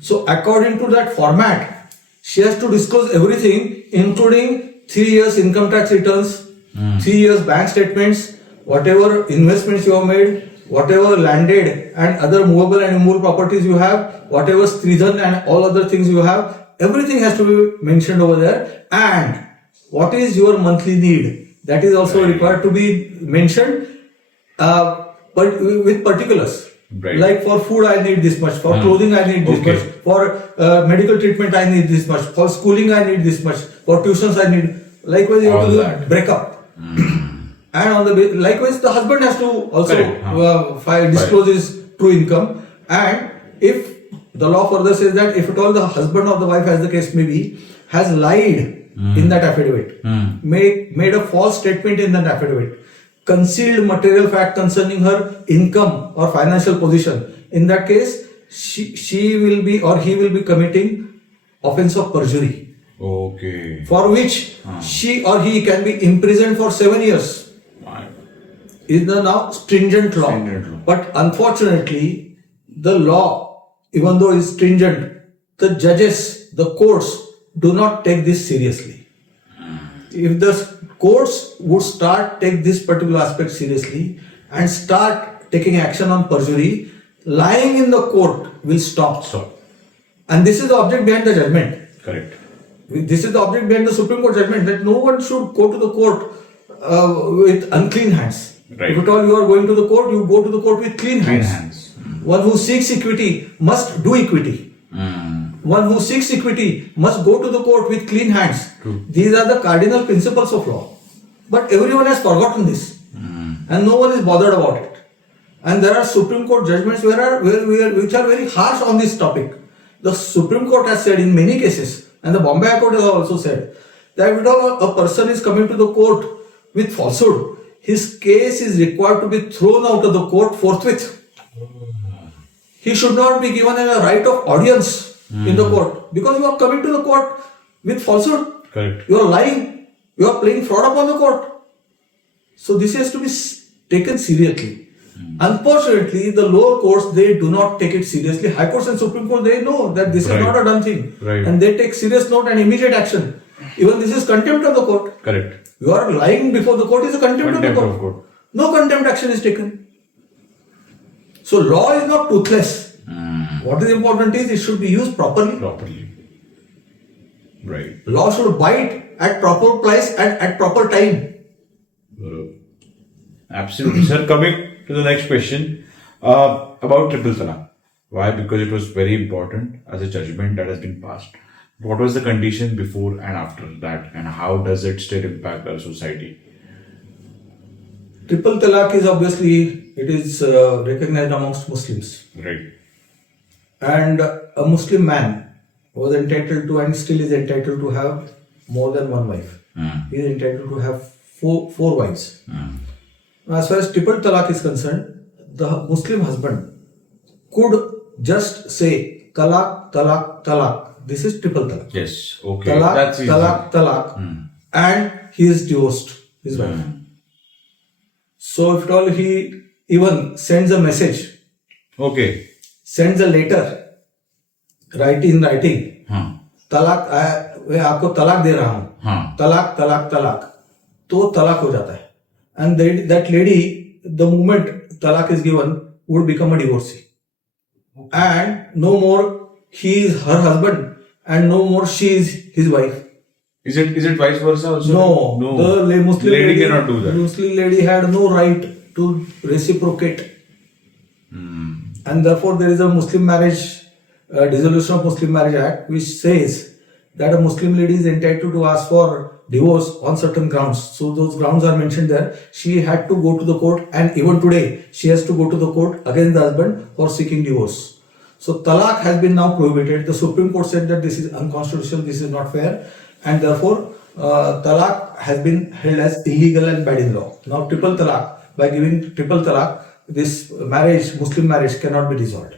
So according to that format, she has to disclose everything, including 3 years income tax returns, 3 years bank statements, whatever investments you have made, whatever landed and other movable and immovable properties you have, whatever stridhan and all other things you have, everything has to be mentioned over there. And what is your monthly need? That is also required to be mentioned, but with particulars. Right. Like for food I need this much, for clothing I need this much, for medical treatment I need this much, for schooling I need this much, for tuitions I need. Likewise, you have to do breakup. And on the likewise, the husband has to also disclose his true income. And if the law further says that if at all the husband or the wife, as the case may be, has lied in that affidavit, made a false statement in that affidavit, concealed material fact concerning her income or financial position, in that case, she will be or he will be committing offense of perjury. Okay. For which she or he can be imprisoned for 7 years. Is the now stringent law. But unfortunately, the law, even though is stringent, the judges, the courts do not take this seriously. If the courts would take this particular aspect seriously and start taking action on perjury, lying in the court will stop. And this is the object behind the judgment. Correct. This is the object behind the Supreme Court judgment, that no one should go to the court with unclean hands. Right. If at all you are going to the court, you go to the court with clean hands. One who seeks equity must do equity. One who seeks equity must go to the court with clean hands. These are the cardinal principles of law. But everyone has forgotten this. And no one is bothered about it. And there are Supreme Court judgments which are very harsh on this topic. The Supreme Court has said in many cases, and the Bombay High Court has also said, that if a person is coming to the court with falsehood, his case is required to be thrown out of the court forthwith. He should not be given a right of audience in the court, because you are coming to the court with falsehood. Correct. You are lying. You are playing fraud upon the court. So this has to be taken seriously. Unfortunately, the lower courts, they do not take it seriously. High courts and Supreme Court, they know that this is not a done thing. And they take serious note and immediate action. Even this is contempt of the court. Correct. You are lying before the court is a contempt of the court. No contempt action is taken. So law is not toothless. What is important is it should be used properly. Right. Law should bite at proper place and at proper time. Absolutely. Sir, coming to the next question about triple talaq. Why? Because it was very important as a judgment that has been passed. What was the condition before and after that, and how does it still impact our society? Triple talaq is obviously, it is recognized amongst Muslims. Right. And a Muslim man was entitled to and still is entitled to have more than one wife. He is entitled to have four wives. As far as triple talaq is concerned, the Muslim husband could just say talaq, talaq, talaq. This is triple talaq. Yes. Okay. Talaq, that's easy. talaq, talaq. And he is divorced, his wife. So if at all he even sends a message, sends a letter, writing, talaq, मैं आपको तलाक दे रहा हूँ, तलाक, तलाक, तलाक, तो तलाक हो जाता है. And that lady, the moment talaq is given, would become a divorcee. And no more he is her husband, and no more she is his wife. Is it vice versa also? No. The Muslim lady cannot do that. The Muslim lady had no right to reciprocate. And therefore there is a Muslim marriage, Dissolution of Muslim Marriage Act, which says that a Muslim lady is entitled to ask for divorce on certain grounds. So those grounds are mentioned there. She had to go to the court, and even today she has to go to the court against the husband for seeking divorce. So talaq has been now prohibited. The Supreme Court said that this is unconstitutional, this is not fair, and therefore talaq has been held as illegal and bad in law. Now triple talaq, by giving triple talaq, this marriage, Muslim marriage, cannot be dissolved.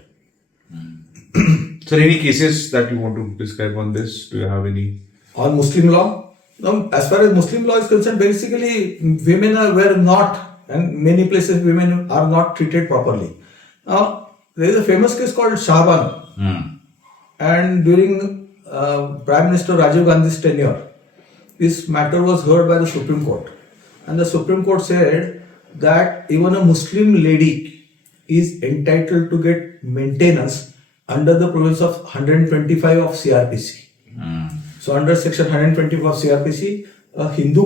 So, any cases that you want to describe on this? Do you have any? On Muslim law, now, as far as Muslim law is concerned, basically women were not, and many places women are not treated properly. Now, there is a famous case called Shahban, and during Prime Minister Rajiv Gandhi's tenure, this matter was heard by the Supreme Court, and the Supreme Court said that even a Muslim lady is entitled to get maintenance under the provisions of 125 of CRPC. So under section 125 of CRPC, a Hindu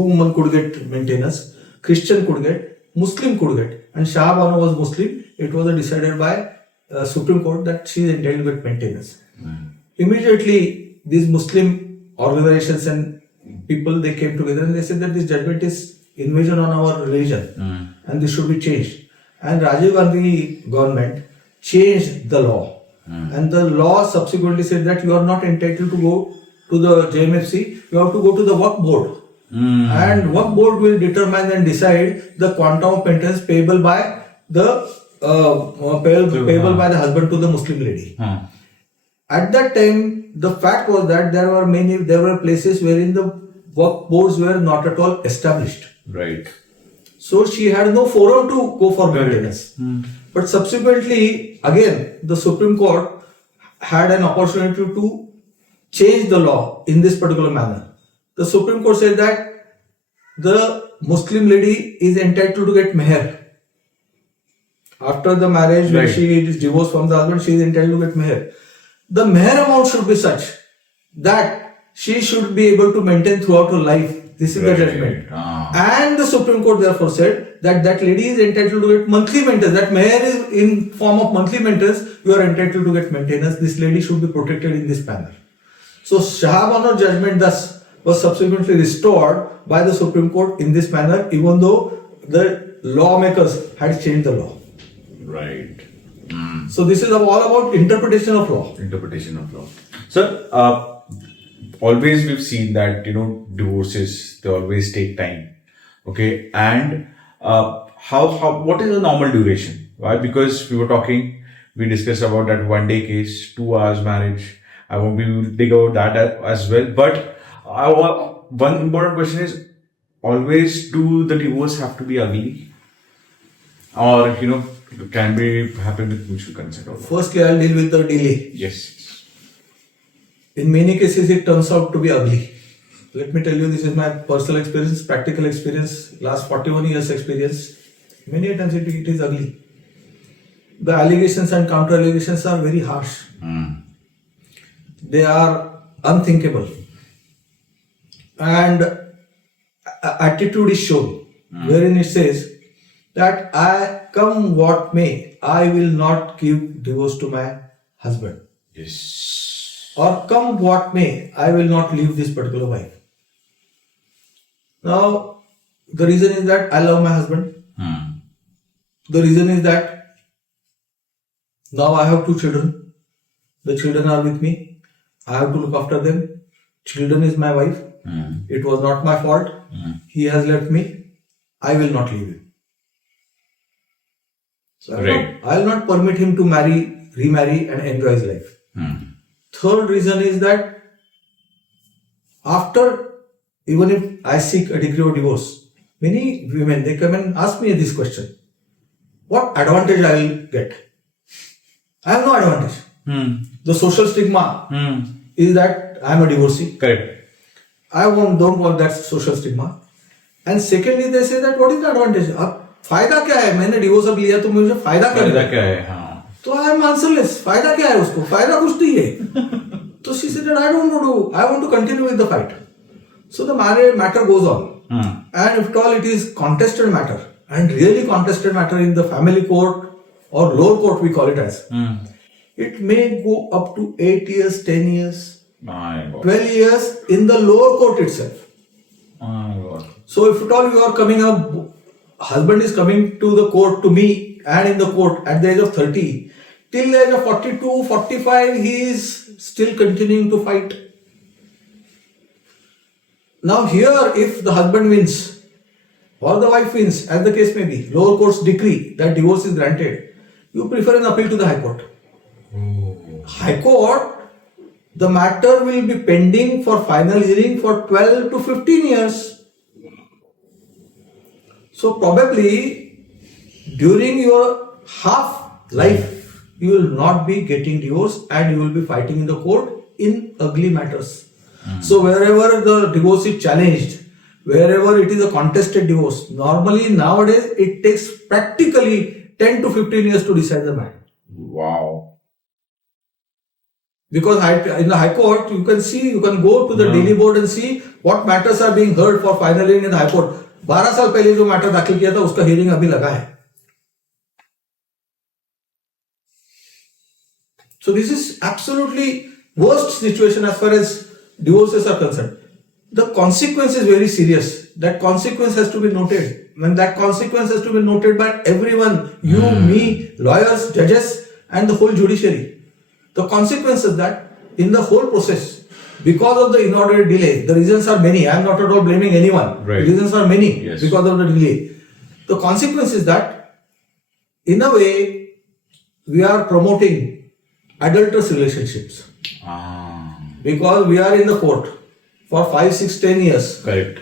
woman could get maintenance, Christian could get, Muslim could get, and Shah Banu was Muslim. It was decided by Supreme Court that she is entitled to get maintenance. Immediately, these Muslim organizations and people, they came together and they said that this judgment is invasion on our religion and this should be changed. And Rajiv Gandhi government changed the law. And the law subsequently said that you are not entitled to go to the JMFC, you have to go to the Waqf board. And Waqf board will determine and decide the quantum of maintenance payable by the payable by the husband to the Muslim lady. At that time, the fact was that there were places wherein the Waqf boards were not at all established. Right. So she had no forum to go for maintenance. But subsequently, again, the Supreme Court had an opportunity to change the law in this particular manner. The Supreme Court said that the Muslim lady is entitled to get meher. After the marriage, when she is divorced from the husband, she is entitled to get meher. The meher amount should be such that she should be able to maintain throughout her life. This is the judgment. And the Supreme Court therefore said that that lady is entitled to get monthly maintenance. That meher is in form of monthly maintenance. You are entitled to get maintenance. This lady should be protected in this manner. So Shah Banu judgment thus was subsequently restored by the Supreme Court in this manner, even though the lawmakers had changed the law. Right. So this is all about interpretation of law. Interpretation of law. Sir, always we've seen that, divorces, they always take time. Okay. And what is the normal duration? Why? Because we discussed about that 1 day case, 2 hours marriage. I won't be dig about that as well. But one important question is, always do the divorce have to be ugly? Or, can be happen with mutual consent also? Firstly, I'll deal with the delay. Yes. In many cases, it turns out to be ugly. Let me tell you, this is my personal experience, practical experience, last 41 years experience. Many times it is ugly. The allegations and counter allegations are very harsh. They are unthinkable. And attitude is shown, wherein it says that I come what may, I will not give divorce to my husband. Yes. Or come what may, I will not leave this particular wife. Now, the reason is that I love my husband. The reason is that now I have 2 children. The children are with me. I have to look after them. Children is my wife. It was not my fault. He has left me. I will not leave him. So I will not permit him to remarry and enjoy his life. Third reason is that even if I seek a decree of divorce, many women, they come and ask me this question: what advantage I will get? I have no advantage. The social stigma is that I am a divorcee. Correct. I don't want that social stigma. And secondly, they say that what is the advantage? फायदा क्या है? मैंने divorce अब लिया तो मुझे फायदा क्या है? तो आई एम आंसरलेस. फायदा क्या है उसको? फायदा कुछ नहीं है. तो she said that I want to continue with the fight. So the matter goes on. And if at all it is contested matter, and really contested matter in the family court or lower court, we call it as, it may go up to 8 years, 10 years, 12 years in the lower court itself. So if at all you are coming up, husband is coming to the court, to me, and in the court at the age of 30, till the age of 42, 45, he is still continuing to fight. Now here, if the husband wins or the wife wins, as the case may be, lower courts decree that divorce is granted, you prefer an appeal to the High Court. High Court, the matter will be pending for final hearing for 12 to 15 years. So probably during your half life, you will not be getting divorced and you will be fighting in the court in ugly matters. So wherever the divorce is challenged, wherever it is a contested divorce, normally nowadays it takes practically 10 to 15 years to decide the matter. Wow. Because in the High Court, you can go to the daily board and see what matters are being heard for final hearing in the High Court. 12 साल पहले जो matter दाखिल किया था उसका hearing अभी लगा है. So this is absolutely worst situation as far as divorces are concerned. The consequence is very serious. That consequence has to be noted. When that consequence has to be noted by everyone, you, me, lawyers, judges, and the whole judiciary. The consequence is that in the whole process, because of the inordinate delay, the reasons are many. I am not at all blaming anyone. Right. The reasons are many Yes. because of the delay. The consequence is that, in a way, we are promoting adulterous relationships. Because we are in the court for 5, 6, 10 years. Correct.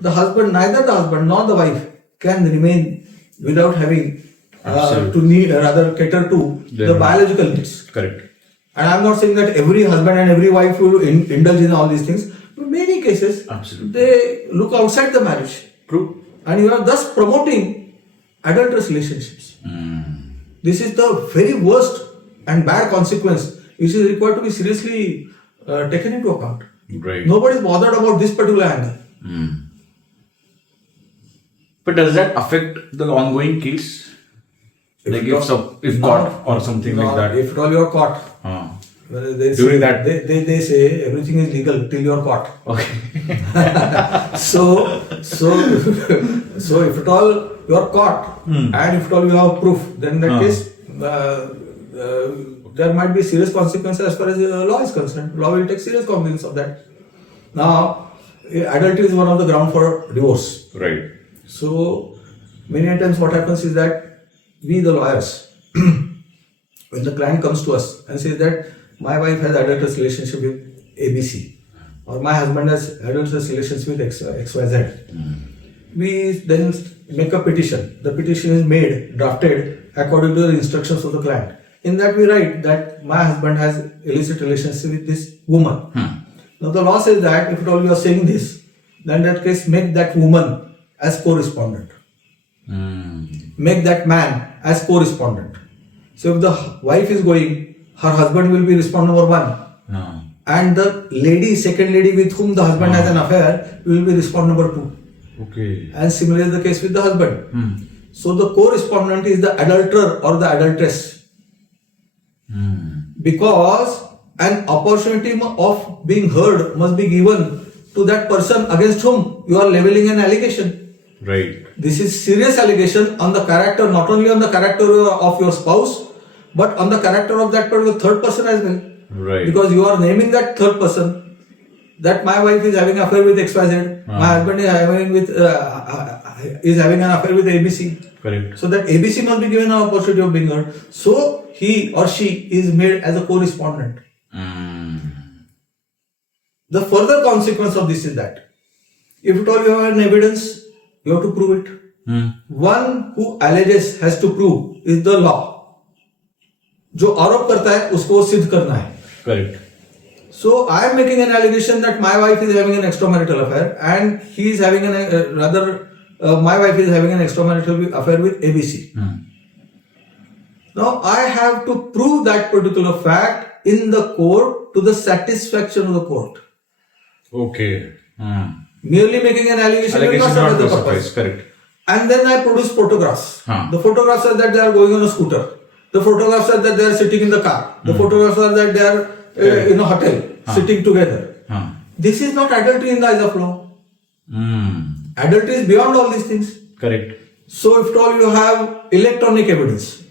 Neither the husband nor the wife can remain without having Absolutely. cater to the biological needs. Correct. And I'm not saying that every husband and every wife will indulge in all these things. In many cases, Absolutely. they look outside the marriage. True. And you are thus promoting adulterous relationships. This is the very worst and bad consequence which is required to be seriously taken into account. Right. Nobody is bothered about this particular angle. But does that affect the ongoing case? If caught or something like that? If at all you are caught. During that. They say everything is legal till you are caught. Okay. So if at all you are caught and if at all you have proof, then in that case there might be serious consequences as far as the law is concerned. Law will take serious cognizance of that. Now, adultery is one of the ground for divorce. Right. So many times what happens is that we the lawyers, when the client comes to us and says that my wife has adulterous relationship with ABC or my husband has adulterous relations with XYZ, we then make a petition. The petition is drafted according to the instructions of the client. In that we write that my husband has illicit relationship with this woman. Now the law says that if at all you are saying this, then in that case make that woman as co-respondent. Make that man as co-respondent. So if the wife is going, her husband will be respondent number 1. And the second lady with whom the husband has an affair will be respondent number 2. Okay. And similarly the case with the husband. So the co-respondent is the adulterer or the adulteress. Because an opportunity of being heard must be given to that person against whom you are leveling an allegation. Right. This is serious allegation on the character, not only on the character of your spouse, but on the character of that particular third person as well. Right. Because you are naming that third person, that my wife is having an affair with XYZ, my husband is having an affair with ABC. Correct. So that ABC must be given an opportunity of being heard. So he or she is made as a co-respondent. The further consequence of this is that if at all you have an evidence, you have to prove it. One who alleges has to prove is the law. जो आरोप करता है उसको सिद्ध करना है. Correct. So I am making an allegation that my wife is having an extramarital affair and he is having my wife is having an extramarital affair with ABC. Now I have to prove that particular fact in the court to the satisfaction of the court. Okay. Merely making an allegation will not serve the purpose. Correct. And then I produce photographs. The photographs are that they are going on a scooter. The photographs are that they are sitting in the car. The photographs are that they are in a hotel sitting together. This is not adultery in the eyes of law. Adultery is beyond all these things. Correct. So if at all you have electronic evidence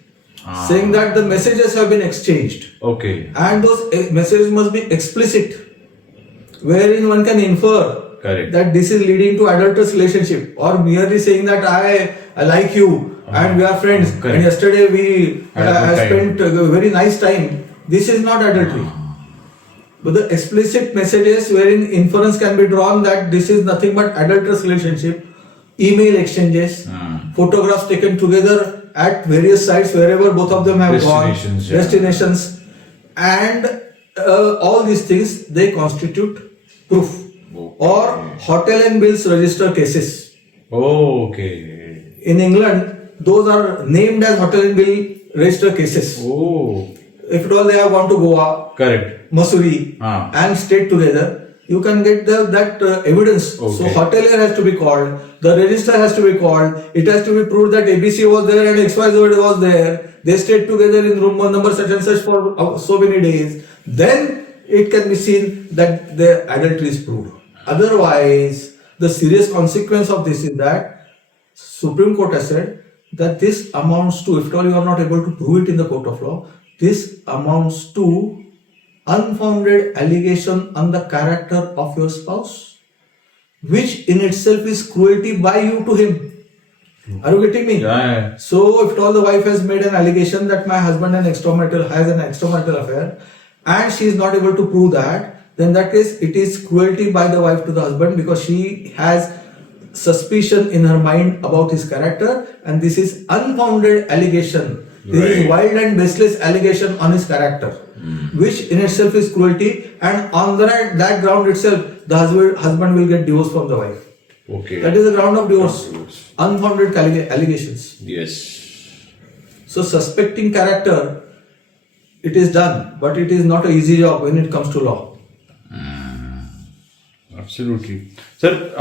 saying that the messages have been exchanged. Okay. And those messages must be explicit, wherein one can infer Correct. that this is leading to adulterous relationship, or merely saying that I like you and we are friends, Correct. and yesterday we Had a good I time. spent a very nice time. This is not adultery. But the explicit messages wherein inference can be drawn that this is nothing but adulterous relationship, email exchanges, photographs taken together at various sites wherever both of them have gone, Destinations, yeah. destinations, and all these things, they constitute proof. Or hotel and bills register cases. Okay. In England, those are named as hotel and bill register cases. Oh. If at all they have gone to Goa, Correct. Mussoorie, Ah. and stayed together, you can get that evidence. Okay. So hotelier has to be called, the register has to be called, it has to be proved that ABC was there and XYZ was there, they stayed together in room number such and such for so many days. Then it can be seen that the adultery is proved. Otherwise, the serious consequence of this is that Supreme Court has said that this amounts to, if at all you are not able to prove it in the court of law, this amounts to unfounded allegation on the character of your spouse, which in itself is cruelty by you to him. Are you getting me? Yeah. So, if at all the wife has made an allegation that my husband has an extramarital affair, and she is not able to prove that, then in that case it is cruelty by the wife to the husband, because she has suspicion in her mind about his character, and this is unfounded allegation. This is wild and baseless allegation on his character, which in itself is cruelty, and on that ground itself, the husband will get divorced from the wife. Okay. That is the ground of divorce. Unfounded allegations. Yes. So suspecting character, it is done, but it is not an easy job when it comes to law. Absolutely. Sir,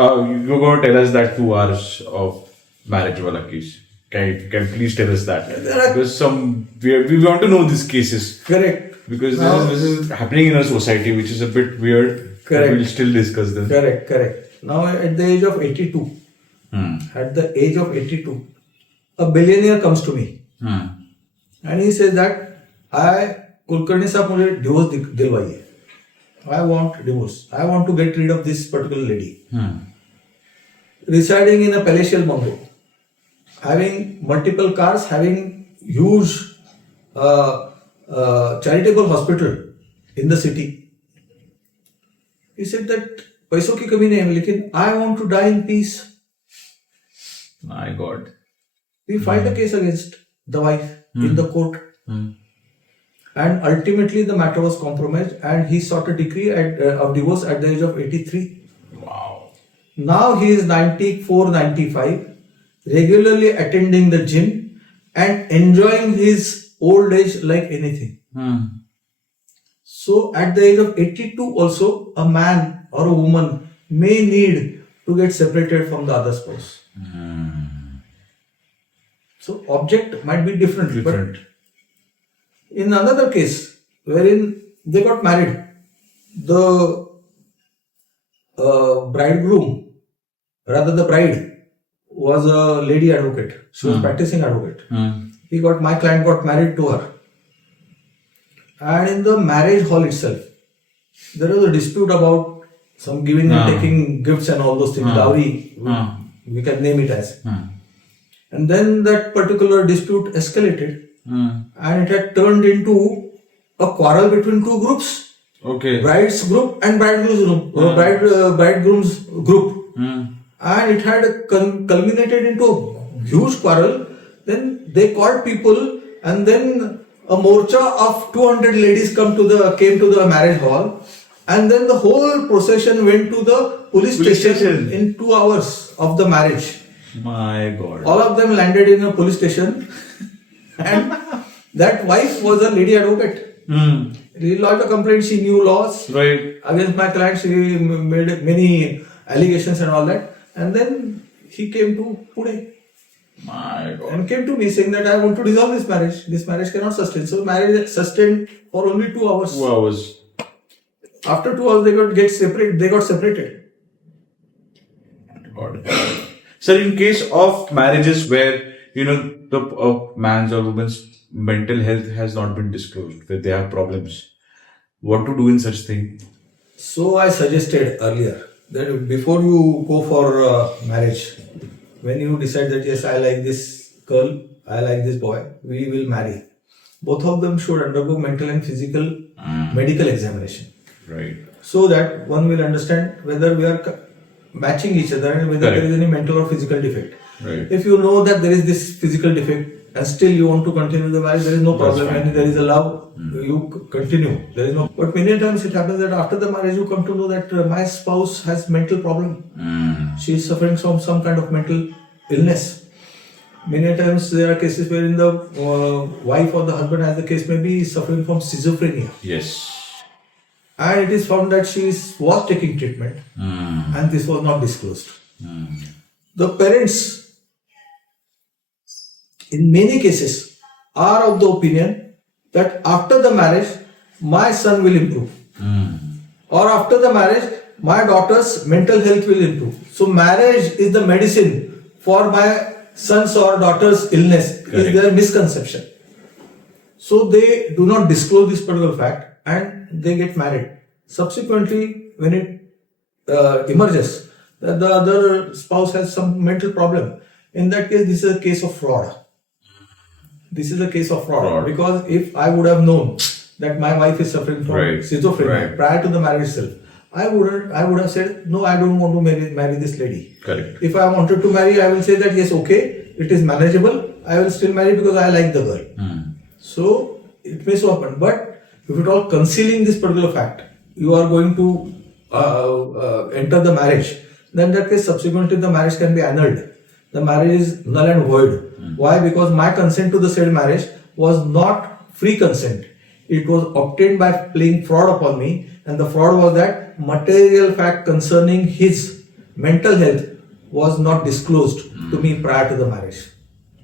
you're going to tell us that 2 hours of marriage wala case. Can you please tell us that? Because we want to know these cases. Correct. Because Now- this is happening in our society, which is a bit weird. Correct. We'll still discuss them. Correct. Now at the age of 82, a billionaire comes to me and he says that Kulkarni साहब मुझे divorce दिलवाइए. I want divorce. I want to get rid of this particular lady. Residing in a palatial bungalow, having multiple cars, having huge charitable hospital in the city. He said that पैसों की कमी नहीं है, लेकिन I want to die in peace. My God. We filed a case against the wife in the court. And ultimately the matter was compromised and he sought a decree of divorce at the age of 83. Wow. Now he is 94, 95, regularly attending the gym and enjoying his old age like anything. So at the age of 82 also, a man or a woman may need to get separated from the other spouse. So object might be different. But in another case, wherein they got married, the bridegroom, rather the bride, was a lady advocate. She was practicing advocate. My client got married to her. And in the marriage hall itself, there was a dispute about some giving and taking gifts and all those things, dowry, we can name it as. And then that particular dispute escalated. And it had turned into a quarrel between two groups. Okay. Bride's group and bridegroom's group. And it had culminated into a huge quarrel. Then they called people, and then a morcha of 200 ladies came to the marriage hall, and then the whole procession went to the police station in 2 hours of the marriage. My God. All of them landed in a police station. And that wife was a lady advocate. She lodged a complaint. She knew laws against my client. She made many allegations and all that. And then he came to Pune. My God. And came to me saying that I want to dissolve this marriage. This marriage cannot sustain. So marriage sustained for only 2 hours. 2 hours. After 2 hours, they got separated. God. Sir, in case of marriages where, the man's or woman's mental health has not been disclosed, where they have problems, what to do in such thing? So I suggested earlier that before you go for marriage, when you decide that yes, I like this girl, I like this boy, we will marry. Both of them should undergo mental and physical medical examination. Right. So that one will understand whether we are matching each other and whether there is any mental or physical defect. Right. If you know that there is this physical defect and still you want to continue the marriage, there is no problem. And there is a love, you continue. There is no. But many times it happens that after the marriage you come to know that my spouse has mental problem. She is suffering from some kind of mental illness. Many times there are cases wherein the wife or the husband, as the case may be, is suffering from schizophrenia. Yes. And it is found that she was taking treatment and this was not disclosed. The parents, in many cases, are of the opinion that after the marriage, my son will improve. Or after the marriage, my daughter's mental health will improve. So marriage is the medicine for my son's or daughter's illness. Is their misconception. So they do not disclose this particular fact and they get married. Subsequently, when it emerges that the other spouse has some mental problem, in that case, this is a case of fraud. This is a case of fraud. Because if I would have known that my wife is suffering from schizophrenia prior to the marriage itself, I would have said, no, I don't want to marry this lady. Correct. If I wanted to marry, I will say that yes, okay, it is manageable. I will still marry because I like the girl. So it may so happen. But if at all concealing this particular fact, you are going to enter the marriage, then in that case, subsequently the marriage can be annulled. The marriage is null and void. Why? Because my consent to the said marriage was not free consent. It was obtained by playing fraud upon me, and the fraud was that material fact concerning his mental health was not disclosed to me prior to the marriage.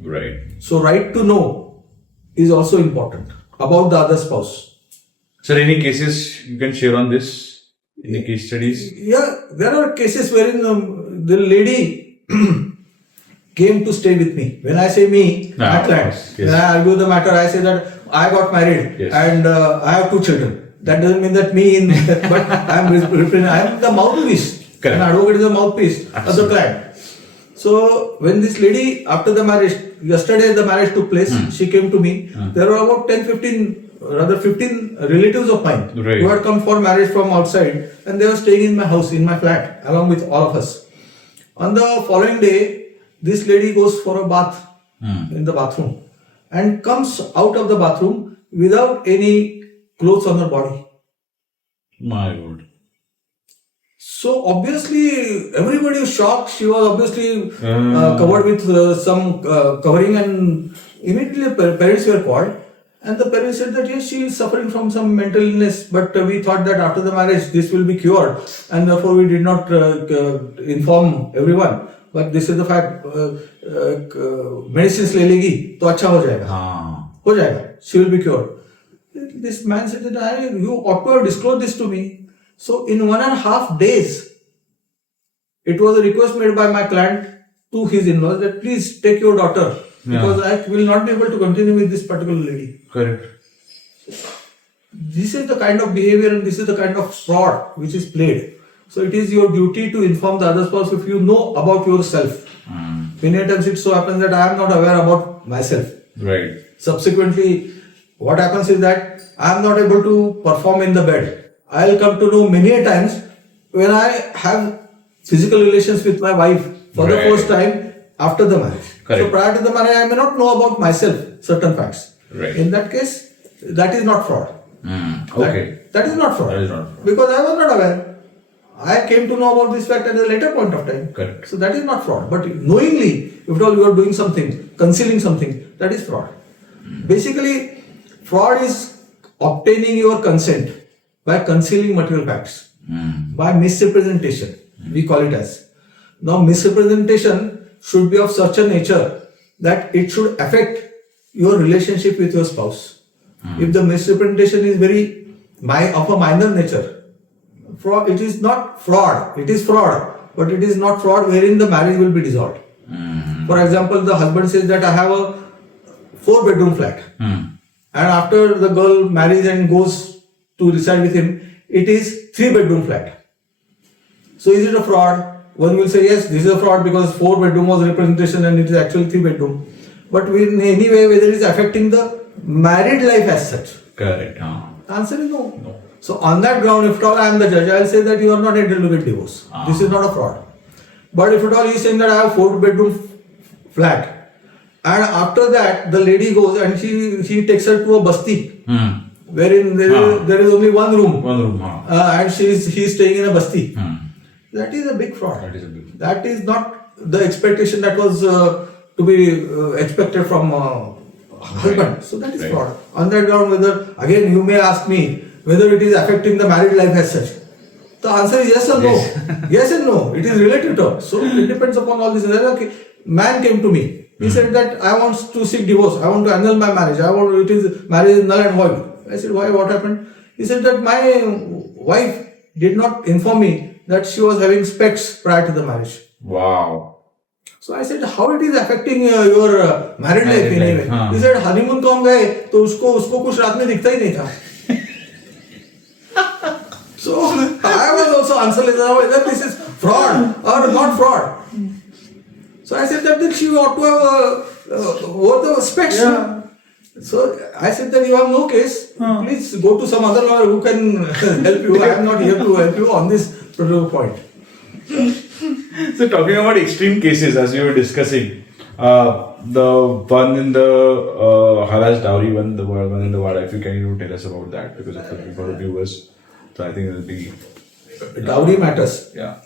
Right. So right to know is also important about the other spouse. Sir, any cases you can share on this? Any case studies? Yeah, there are cases wherein the lady came to stay with me. When I say me, my client. Yes. When I argue the matter, I say that I got married and I have 2 children. That doesn't mean that me, but I am the mouthpiece. Correct. An advocate is the mouthpiece of the client. So when this lady, after the marriage, yesterday the marriage took place, she came to me. There were about 15 relatives of mine who had come for marriage from outside, and they were staying in my house, in my flat, along with all of us. On the following day, this lady goes for a bath in the bathroom and comes out of the bathroom without any clothes on her body. My Lord. So obviously everybody was shocked. She was obviously covered with some covering, and immediately parents were called. And the parents said that yes, she is suffering from some mental illness, but we thought that after the marriage this will be cured, and therefore we did not inform everyone. But this is the fact. Medicines ले लेगी तो अच्छा हो जाएगा. She will be cured. This man said that you ought to have disclosed this to me. So in 1.5 days, it was a request made by my client to his in-laws that please take your daughter because I will not be able to continue with this particular lady. Correct. This is the kind of behavior and this is the kind of fraud which is played. So it is your duty to inform the other spouse if you know about yourself. Many times it so happens that I am not aware about myself. Right. Subsequently, what happens is that I am not able to perform in the bed. I will come to know many times when I have physical relations with my wife for the first time after the marriage. Correct. So prior to the marriage, I may not know about myself certain facts. Right. In that case, that is not fraud. Okay. That is not fraud. That is not fraud. Because I was not aware. I came to know about this fact at a later point of time. Correct. So that is not fraud. But knowingly, if at all you are doing something, concealing something, that is fraud. Basically, fraud is obtaining your consent by concealing material facts, by misrepresentation, we call it as. Now, misrepresentation should be of such a nature that it should affect your relationship with your spouse. If the misrepresentation is of a minor nature, it is not fraud. It is fraud, but it is not fraud wherein the marriage will be dissolved. For example, the husband says that I have a 4-bedroom flat, and after the girl marries and goes to reside with him, it is 3-bedroom flat. So is it a fraud? One will say yes, this is a fraud because 4 bedroom was representation and it is actually 3 bedroom. But in any way, whether it is affecting the married life as such. Correct. The answer is no. So on that ground, if at all I am the judge, I will say that you are not entitled to get divorce. This is not a fraud. But if at all he is saying that I have 4 bedroom flat, and after that the lady goes and she takes her to a basti, wherein there is only one room, and he is staying in a basti. That is a big fraud. That is not the expectation that was to be expected from husband. So that is fraud. On that ground, whether again you may ask me whether it is affecting the married life as such. The answer is yes or no. Yes and no. It is related term. So it depends upon all this. Okay. Man came to me. He said that I want to seek divorce. I want to annul my marriage. Marriage is null and void. I said, why? What happened? He said that my wife did not inform me that she was having specs prior to the marriage. Wow. So I said, how it is affecting your married life anyway? He said, honeymoon को हम गए तो उसको कुछ रात में दिखता ही नहीं था. So I was also answerless whether this is fraud or not fraud. So I said that she ought to have wore the specs. So I said that you have no case. Please go to some other lawyer who can help you. I am not here to help you on this particular point. So talking about extreme cases, as we were discussing, the one in the harass dowry one, the one in the Wada, if you can tell us about that, because of the viewers. So I think it will be dowry matters. Yeah.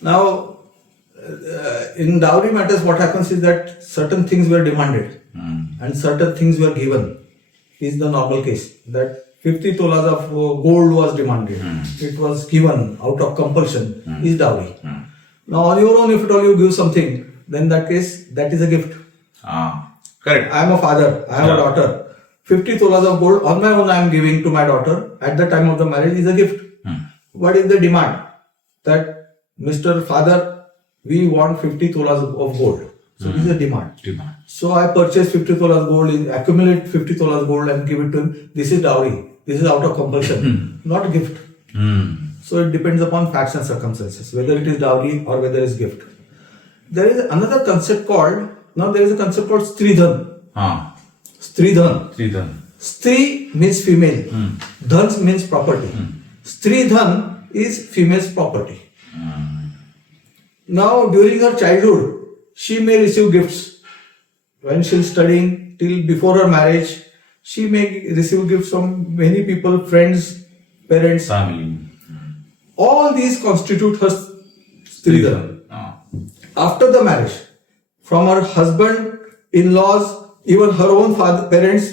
Now, in dowry matters, what happens is that certain things were demanded and certain things were given. Is the normal case that 50 tolas of gold was demanded. It was given out of compulsion. Is dowry. Now, on your own, if at all you give something, then that case, that is a gift. Correct. I am a father. I have a daughter. 50 tolas of gold on my own I am giving to my daughter at the time of the marriage is a gift. What is the demand? That Mr. Father, we want 50 tolas of gold. So this is a demand. So I purchase 50 tolas gold, accumulate 50 tolas gold and give it to him. This is dowry. This is out of compulsion, not a gift. So it depends upon facts and circumstances, whether it is dowry or whether it is gift. There is another concept called, Stridhan. Stridhan. Stri means female. Dhan means property. Stridhan is female's property. Now, during her childhood, she may receive gifts. When she is studying till before her marriage, she may receive gifts from many people, friends, parents. Family. All these constitute her Stridhan. After the marriage, from her husband, in-laws, even her own parents,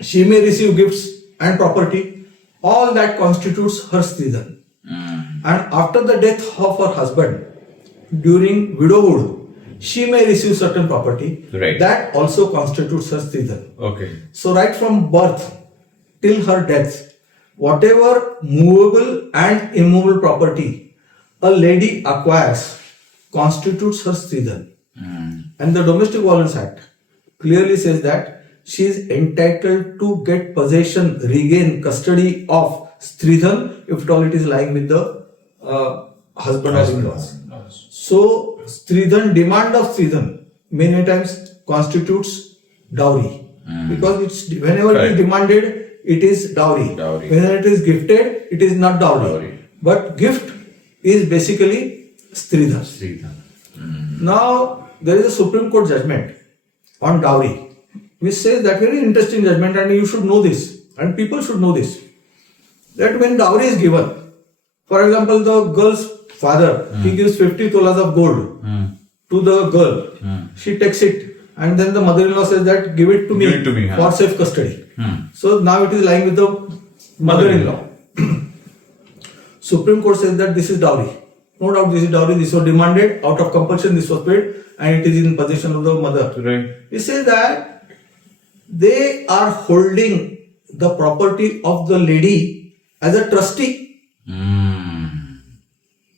she may receive gifts and property. All that constitutes her Stridhan. And after the death of her husband, during widowhood, she may receive certain property. Right. That also constitutes her Stridhan. Okay. So right from birth till her death, whatever movable and immovable property a lady acquires constitutes her Stridhan. And the Domestic Violence Act clearly says that she is entitled to get possession, regain custody of Stridhan if at all it is lying with the husband or in-laws. So Stridhan, demand of Stridhan many times constitutes dowry. Because it's whenever it is demanded, it is dowry. Whenever it is gifted, it is not dowry. But gift is basically Stridhan. Now there is a Supreme Court judgment on dowry which says that very interesting judgment, and you should know this and people should know this, that when dowry is given, for example, the girl's father, he gives 50 tolas of gold to the girl. She takes it and then the mother-in-law says that give it to me for safe custody. So now it is lying with the mother-in-law. Supreme Court says that this is dowry. No doubt this is dowry. This was demanded out of compulsion. This was paid and it is in possession of the mother. Right. It says that they are holding the property of the lady as a trustee.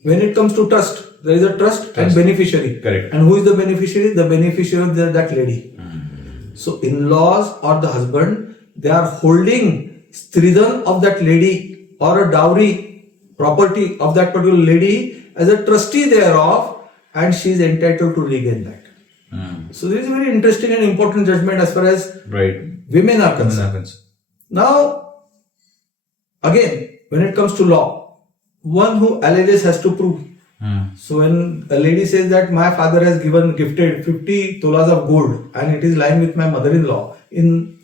When it comes to trust, there is a trust and beneficiary. Correct. And who is the beneficiary? The beneficiary of that lady. So in-laws or the husband, they are holding Stridhan of that lady or a dowry property of that particular lady as a trustee thereof, and she is entitled to regain that. So this is a very interesting and important judgment as far as women are concerned. Now, again, when it comes to law, one who alleges has to prove. So when a lady says that my father has gifted 50 tolas of gold and it is lying with my mother-in-law in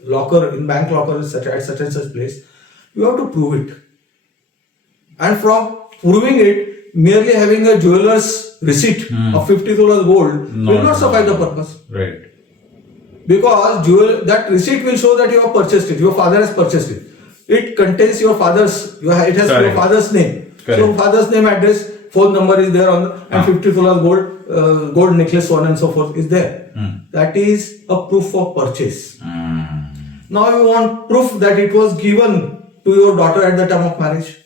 bank locker at such and such place, you have to prove it. And from proving it, merely having a jeweler's receipt of 50 tolas gold will not suffice the purpose. Right. Because that receipt will show that you have purchased it, your father has purchased it. It contains your father's, it has your father's name. Correct. So father's name, address, phone number is there and 50 tolas gold necklace, so on and so forth is there. That is a proof of purchase. Now you want proof that it was given to your daughter at the time of marriage.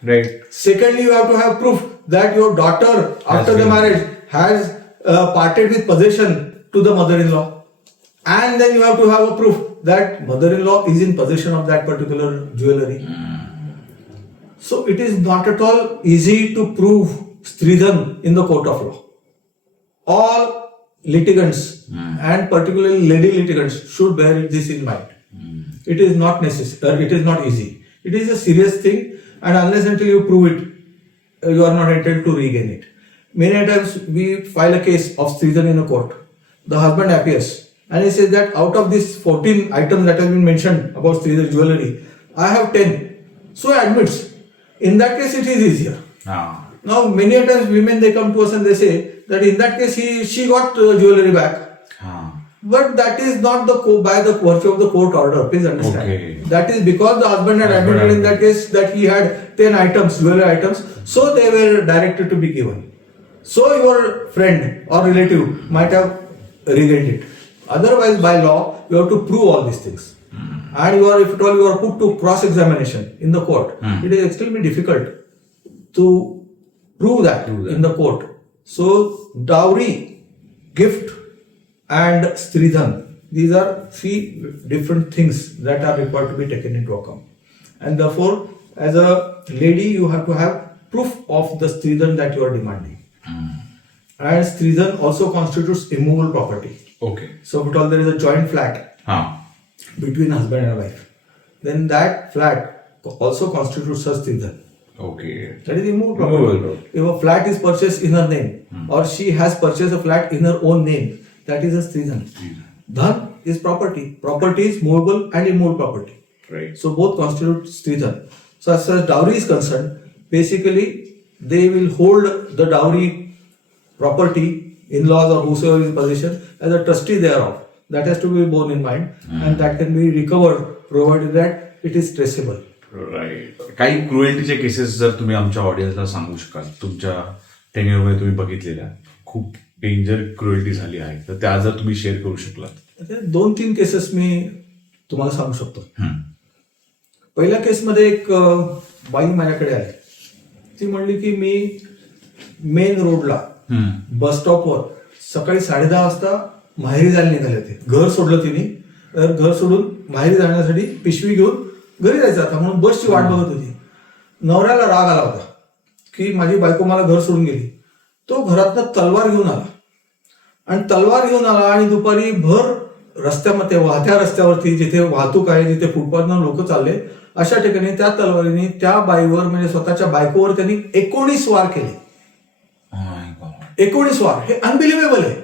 Right. Secondly, you have to have proof that your daughter after the marriage has parted with possession to the mother-in-law. And then you have to have a proof that mother-in-law is in possession of that particular jewelry. So it is not at all easy to prove Stridhan in the court of law. All litigants and particularly lady litigants should bear this in mind. It is not necessary. It is not easy. It is a serious thing, and unless until you prove it, you are not entitled to regain it. Many times we file a case of Stridhan in a court. The husband appears and he says that out of these 14 items that have been mentioned about Stridhan jewelry, I have 10. So he admits. In that case, it is easier. Now, many times women, they come to us and they say that in that case, she got jewelry back. But that is not by the virtue of the court order. Please understand. Okay. That is because the husband had admitted in that case that he had 10 items, jewelry items, so they were directed to be given. So your friend or relative might have regained it. Otherwise, by law, you have to prove all these things. And if at all you are put to cross-examination in the court, it is extremely difficult to prove that in the court. So, dowry, gift, and Stridhan, these are 3 different things that are required to be taken into account. And therefore, as a lady, you have to have proof of the Stridhan that you are demanding. And Stridhan also constitutes immovable property. Okay. So, if at all there is a joint flat between husband and wife, then that flat also constitutes a Stridhan. Okay. That is immovable property. If a flat is purchased in her name, or she has purchased a flat in her own name, that is a Stridhan. Dhan is property. Property is movable and immovable property. Right. So both constitute Stridhan. So as far as dowry is concerned, basically they will hold the dowry property, in-laws or whosoever is in possession, as a trustee thereof. That has to be borne in mind, and that can be recovered provided that it is traceable. Right. काही क्रुएल्टीचे cases जर तुम्ही आमच्या ऑडियन्सला सांगू शकाल, तुमच्या टेन्युअरमध्ये तुम्ही बघितलेल्या खूप डेंजर क्रुएल्टी झाली आहे, तर त्या जर तुम्ही शेअर करू शकलात. 2-3 केसेस मी तुम्हाला सांगू शकतो. पहिल्या केसमध्ये एक बाई माझ्याकडे आली. ती म्हणली की मी मेन रोडला बस स्टॉपवर सकाळी 10:30 वाजता माहेरी जायला निघाले होते. घर सोडलं तिने. तर घर सोडून माहेरी जाण्यासाठी पिशवी घेऊन घरी जायचं आता म्हणून बसची वाट बघत होती. नवऱ्याला राग आला होता की माझी बायको मला घर सोडून गेली. तो घरातनं तलवार घेऊन आला आणि आणि दुपारी भर रस्त्यामध्ये, वाहत्या रस्त्यावरती, जिथे वाहतूक आहे, जिथे फुटपाथनं लोक चालले, अशा ठिकाणी त्या तलवारीने त्या बाईवर, म्हणजे स्वतःच्या बायकोवर त्यांनी 19 वार केले. 19 वार. हे अनबिलिव्हेबल आहे.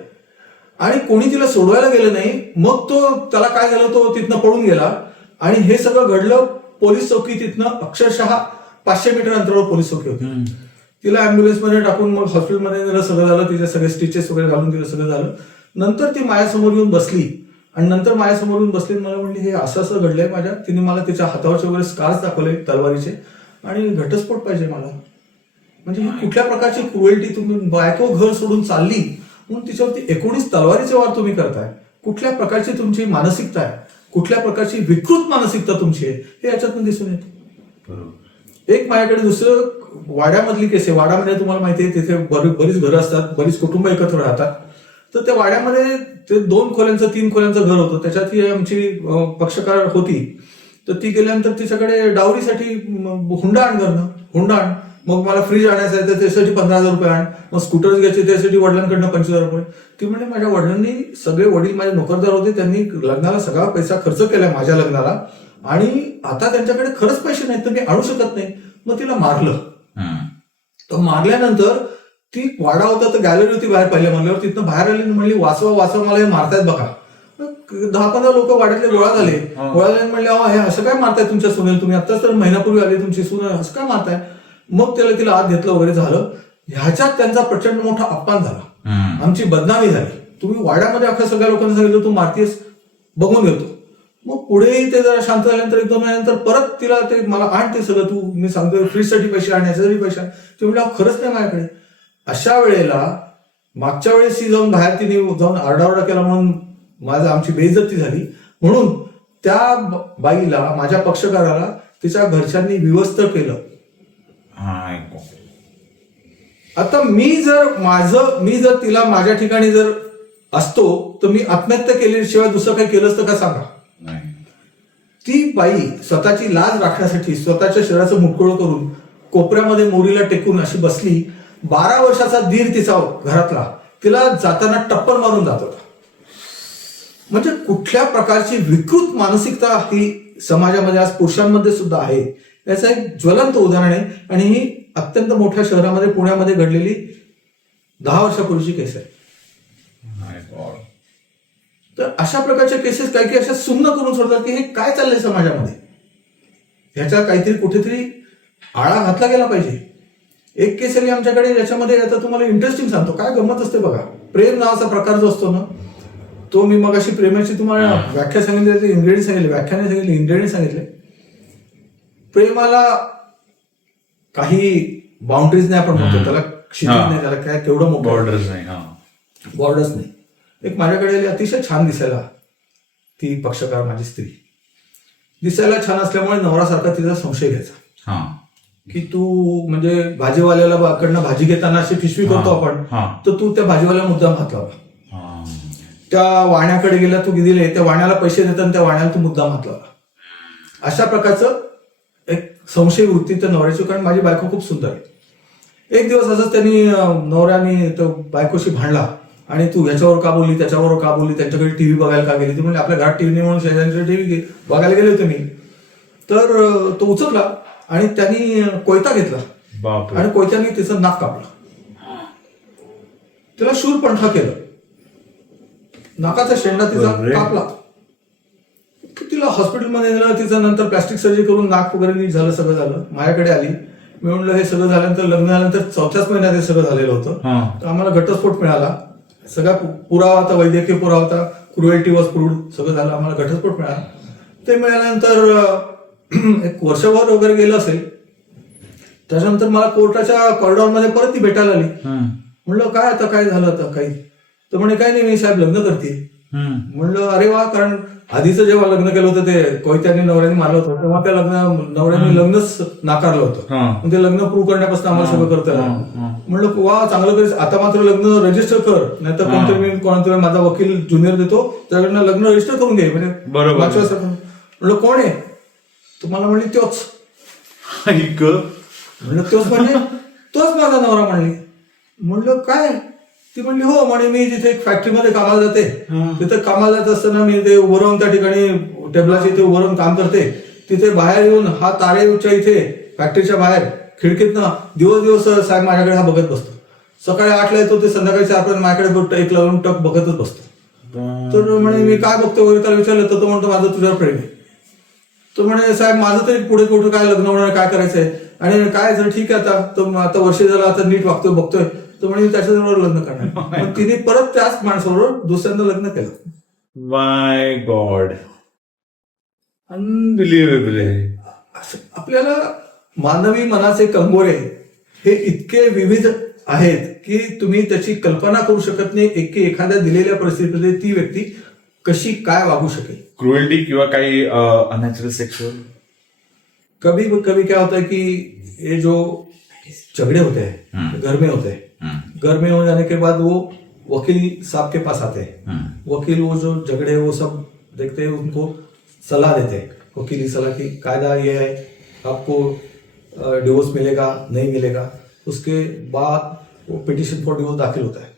आणि कोणी तिला सोडवायला गेलं नाही. मग त्याला काय झालं, तो तिथनं पळून गेला. आणि हे सगळं घडलं पोलीस चौकी, तिथनं अक्षरशः 500 मीटर अंतरावर पोलीस चौकी होती. तिला अँब्युलन्समध्ये टाकून मग हॉस्पिटलमध्ये नेलं, सगळं झालं. तिचे सगळे स्टिचेस वगैरे घालून तिला सगळं झालं. नंतर ती माझ्यासमोर येऊन बसली आणि मला म्हणली हे असं असं घडलंय माझ्या. तिने मला तिच्या हातावरचे वगैरे स्कार्स दाखवले तलवारीचे, आणि घटस्फोट पाहिजे मला. म्हणजे कुठल्या प्रकारची क्रुएल्टी, तुम्ही बायको घर सोडून चालली म्हणून तिच्यावरती 19 तलवारीचे वार तुम्ही करताय. कुठल्या प्रकारची तुमची मानसिकता आहे, कुठल्या प्रकारची विकृत मानसिकता तुमची आहे, हे याच्यातून दिसून येतं. एक माझ्याकडे दुसरं वाड्यामधली केस आहे. वाड्यामध्ये तुम्हाला माहिती आहे तिथे बरीच घरं असतात, बरीच कुटुंब एकत्र राहतात. तर त्या वाड्यामध्ये ते 2 खोल्यांचं 3 खोल्यांचं घर होतं. त्याच्यात ही आमची पक्षकार होती. तर ती गेल्यानंतर तिच्याकडे डावरीसाठी हुंडा आण करणं, हुंडा आण. मग मला फ्रीज आणायचं आहे तर त्यासाठी 15,000 रुपये आण. मग स्कूटर्स घ्यायचे त्यासाठी वडिलांकडनं 25,000 रुपये. ती म्हणजे माझ्या वडिलांनी सगळे, वडील माझे नोकरदार होते, त्यांनी लग्नाला सगळा पैसा खर्च केलाय माझ्या लग्नाला, आणि आता त्यांच्याकडे खरंच पैसे नाहीत तर मी आणू शकत नाही. मग तिला मारलं. तर मारल्यानंतर ती वाडा होता तर गॅलरी होती बाहेर पहिल्या म्हणल्यावर, तिथनं बाहेर आली म्हणली वाचवा वाचवा मला हे मारतायत बघा. 10-15 लोक वाड्यातले गोळा झाले. म्हणले हे असं काय मारताय तुमच्या सुनेल, तुम्ही आत्ताच तर महिनापूर्वी आले तुमची सून, असं काय मारताय. मग त्याला तिला आत घेतलं वगैरे झालं. ह्याच्यात त्यांचा प्रचंड मोठा अपमान झाला, आमची बदनामी झाली. तुम्ही वाड्यामध्ये अख्या सगळ्या लोकांना सांगितलं तू मारतीयस, बघून घेतो. मग पुढेही ते जरा शांत झाल्यानंतर 1-2 महिन्यानंतर परत तिला ते मला आण ते सगळं, तू मी सांगतोय फ्रीजसाठी पैसे आण, याच्यासाठी पैसे आण. ते म्हणजे खरंच नाही माझ्याकडे. अशा वेळेला मागच्या वेळेस ती जाऊन बाहेर तिने जाऊन आरडाओरडा केला म्हणून आमची बेइज्जती झाली. म्हणून त्या बाईला, माझ्या पक्षकाराला तिच्या घरच्यांनी विवस्त केलं. आता मी जर तिला माझ्या ठिकाणी जर असतो तर मी आत्महत्या केल्याशिवाय दुसरं काही केलं असतं का सांगा. ती बाई स्वतःची लाज राखण्यासाठी स्वतःच्या शरीराचं मुटकुळं करून कोपऱ्यामध्ये मोरीला टेकून अशी बसली. 12 वर्षाचा दीर तिचा घरातला तिला जाताना टप्पल मारून जात होता. म्हणजे कुठल्या प्रकारची विकृत मानसिकता ही समाजामध्ये आज पुरुषांमध्ये सुद्धा आहे याचं एक ज्वलंत उदाहरण आहे. आणि ही अत्यंत मोठ्या शहरामध्ये, पुण्यामध्ये घडलेली 10 वर्षापूर्वीची केस आहे. तर अशा प्रकारच्या केसेस काही अशा सुन्न करून सोडतात की हे काय चाललंय समाजामध्ये, ह्याचा काहीतरी कुठेतरी आळा घातला गेला पाहिजे. एक केस आली आमच्याकडे ज्याच्यामध्ये, आता तुम्हाला इंटरेस्टिंग सांगतो, काय गंमत असते बघा. प्रेम नावाचा प्रकार जो असतो ना, तो मी मग अशी प्रेमाची तुम्हाला व्याख्या सांगितली, इन्ग्रेडियंट सांगितले, व्याख्याने सांगितले, इन्ग्रेडियंट सांगितले. प्रेमाला काही बाउंड्रीज नाही, आपण म्हणतो त्याला क्षितिज नाही, त्याला काय तेवढं मोठं बॉर्डर्स नाही. एक माझ्याकडे आली, अतिशय छान दिसायला ती पक्षकार, माझी स्त्री दिसायला छान असल्यामुळे नवरासारखा तिचा संशय घ्यायचा की तू म्हणजे भाजीवाल्याला कडनं भाजी घेताना अशी पिशवी करतो आपण, तर तू त्या भाजीवाल्या मुद्दाम हात लावला. त्या वाण्याकडे गेला, तू दिले त्या वाण्याला पैसे देताना त्या वाण्याला तू मुद्दाम हात लावला. अशा प्रकारचं एक संशय वृत्ती त्या नवऱ्याची, कारण माझी बायको खूप सुंदर आहे. एक दिवस असंच त्यांनी नवऱ्याने तो बायकोशी भांडला आणि तू ह्याच्यावर का बोलली, त्याच्यावर का बोलली, त्यांच्याकडे टीव्ही बघायला का गेली. ती म्हणजे आपल्या घरात टीव्ही नाही म्हणून शेजाऱ्यांकडे टीव्ही बघायला गेले होते मी. तर तो उचलला आणि त्यांनी कोयता घेतला आणि कोयत्याने तिचं नाक कापलं. तिला शूरपंखा केलं, नाकाचा शेंडा तिचा कापला. तिला हॉस्पिटलमध्ये नेलं, तिचं नंतर प्लास्टिक सर्जरी करून नाक वगैरे नीट झालं, सगळं झालं. माझ्याकडे आली. मी म्हणलं हे सगळं झाल्यानंतर, लग्न झाल्यानंतर 4थ्याच महिन्यात हे सगळं झालेलं होतं. तर आम्हाला घटस्फोट मिळाला, सगळा पुरावा होता, वैद्यकीय पुरावा होता, क्रुएल्टी वॉज प्रूव्ड, सगळं झालं. आम्हाला घटस्फोट मिळाला. ते मिळाल्यानंतर एक वर्षभर वगैरे गेलं असेल. त्याच्यानंतर मला कोर्टाच्या कॉरिडॉरमध्ये परत ती भेटायला आली. म्हणलं काय आता, काय झालं आता काही. तर म्हणे काय नाही, मी साहेब लग्न करते. म्हणलं अरे वा, कारण आधीचं जेव्हा लग्न केलं होतं ते कोयत्याने नवऱ्याने मारलं होतं, तेव्हा त्या नवऱ्याने लग्नच नाकारलं होतं. ते लग्न प्रूव्ह करण्यापासून आम्हाला सगळं करतं. म्हणलं वा, चांगलं करीस. आता मात्र लग्न रजिस्टर कर, नाही तर कोणतरी मी कोणातरी माझा वकील ज्युनियर देतो, त्याकडनं लग्न रजिस्टर करून घे. म्हणजे म्हणलं कोण आहे, तुम्हाला म्हणली तोच. म्हणलं तोच म्हणजे तोच माझा नवरा म्हणली. म्हणलं काय, ती म्हणली हो म्हणे, मी जिथे एक फॅक्टरीमध्ये कामाला जाते, तिथे कामाला जात असताना मी ते उभं राहून त्या ठिकाणी टेबलाच्या इथे उभं राहून काम करते. तिथे बाहेर येऊन हा तारेच्या इथे फॅक्टरीच्या बाहेर खिडकीतनं दिवस साहेब माझ्याकडे हा बघत बसतो. सकाळी 8ला येतो ते संध्याकाळी 4 पर्यंत माझ्याकडे एक लावून टक बघतच बसतो. तर म्हणे मी काय बघतो वगैरे, त्याला विचारलं तर तो म्हणतो माझं तुझ्यावर प्रेम आहे. तो म्हणे साहेब माझं तरी पुढे कुठं काय लग्न होणार, काय करायचंय, आणि काय जर ठीक आहे आता वर्ष झालं, आता नीट वागतोय बघतोय. तर म्हणे त्याच्याबरोबर लग्न करणार. पण तिने परत त्याच माणसाबरोबर दुसऱ्यांदा लग्न केलं. माय गॉड, अनबिलिव्हेबल आहे. आपल्याला मानवी मनाचे कंगोरे हे इतके विविध आहेत की तुम्ही त्याची कल्पना करू शकत नाही. एखाद्या दिलेल्या परिस्थितीमध्ये ती व्यक्ती कशी काय वागू शकेल. क्रुएल्टी किंवा काही अनॅचरल सेक्सुअल. कभी क्या होता है कि ये जो झगड़े होते हैं, घर में होते हैं, घर में हो जाने के बाद वो वकील साहब के पास आते हैं. वकील वो जो झगड़े वो सब देखते हैं, उनको सलाह देते हैं वकील की सलाह की, कायदा ये है आपको डिवोर्स मिलेगा नहीं मिलेगा। उसके बाद वो पिटिशन फॉर डिवोर्स दाखिल होता है।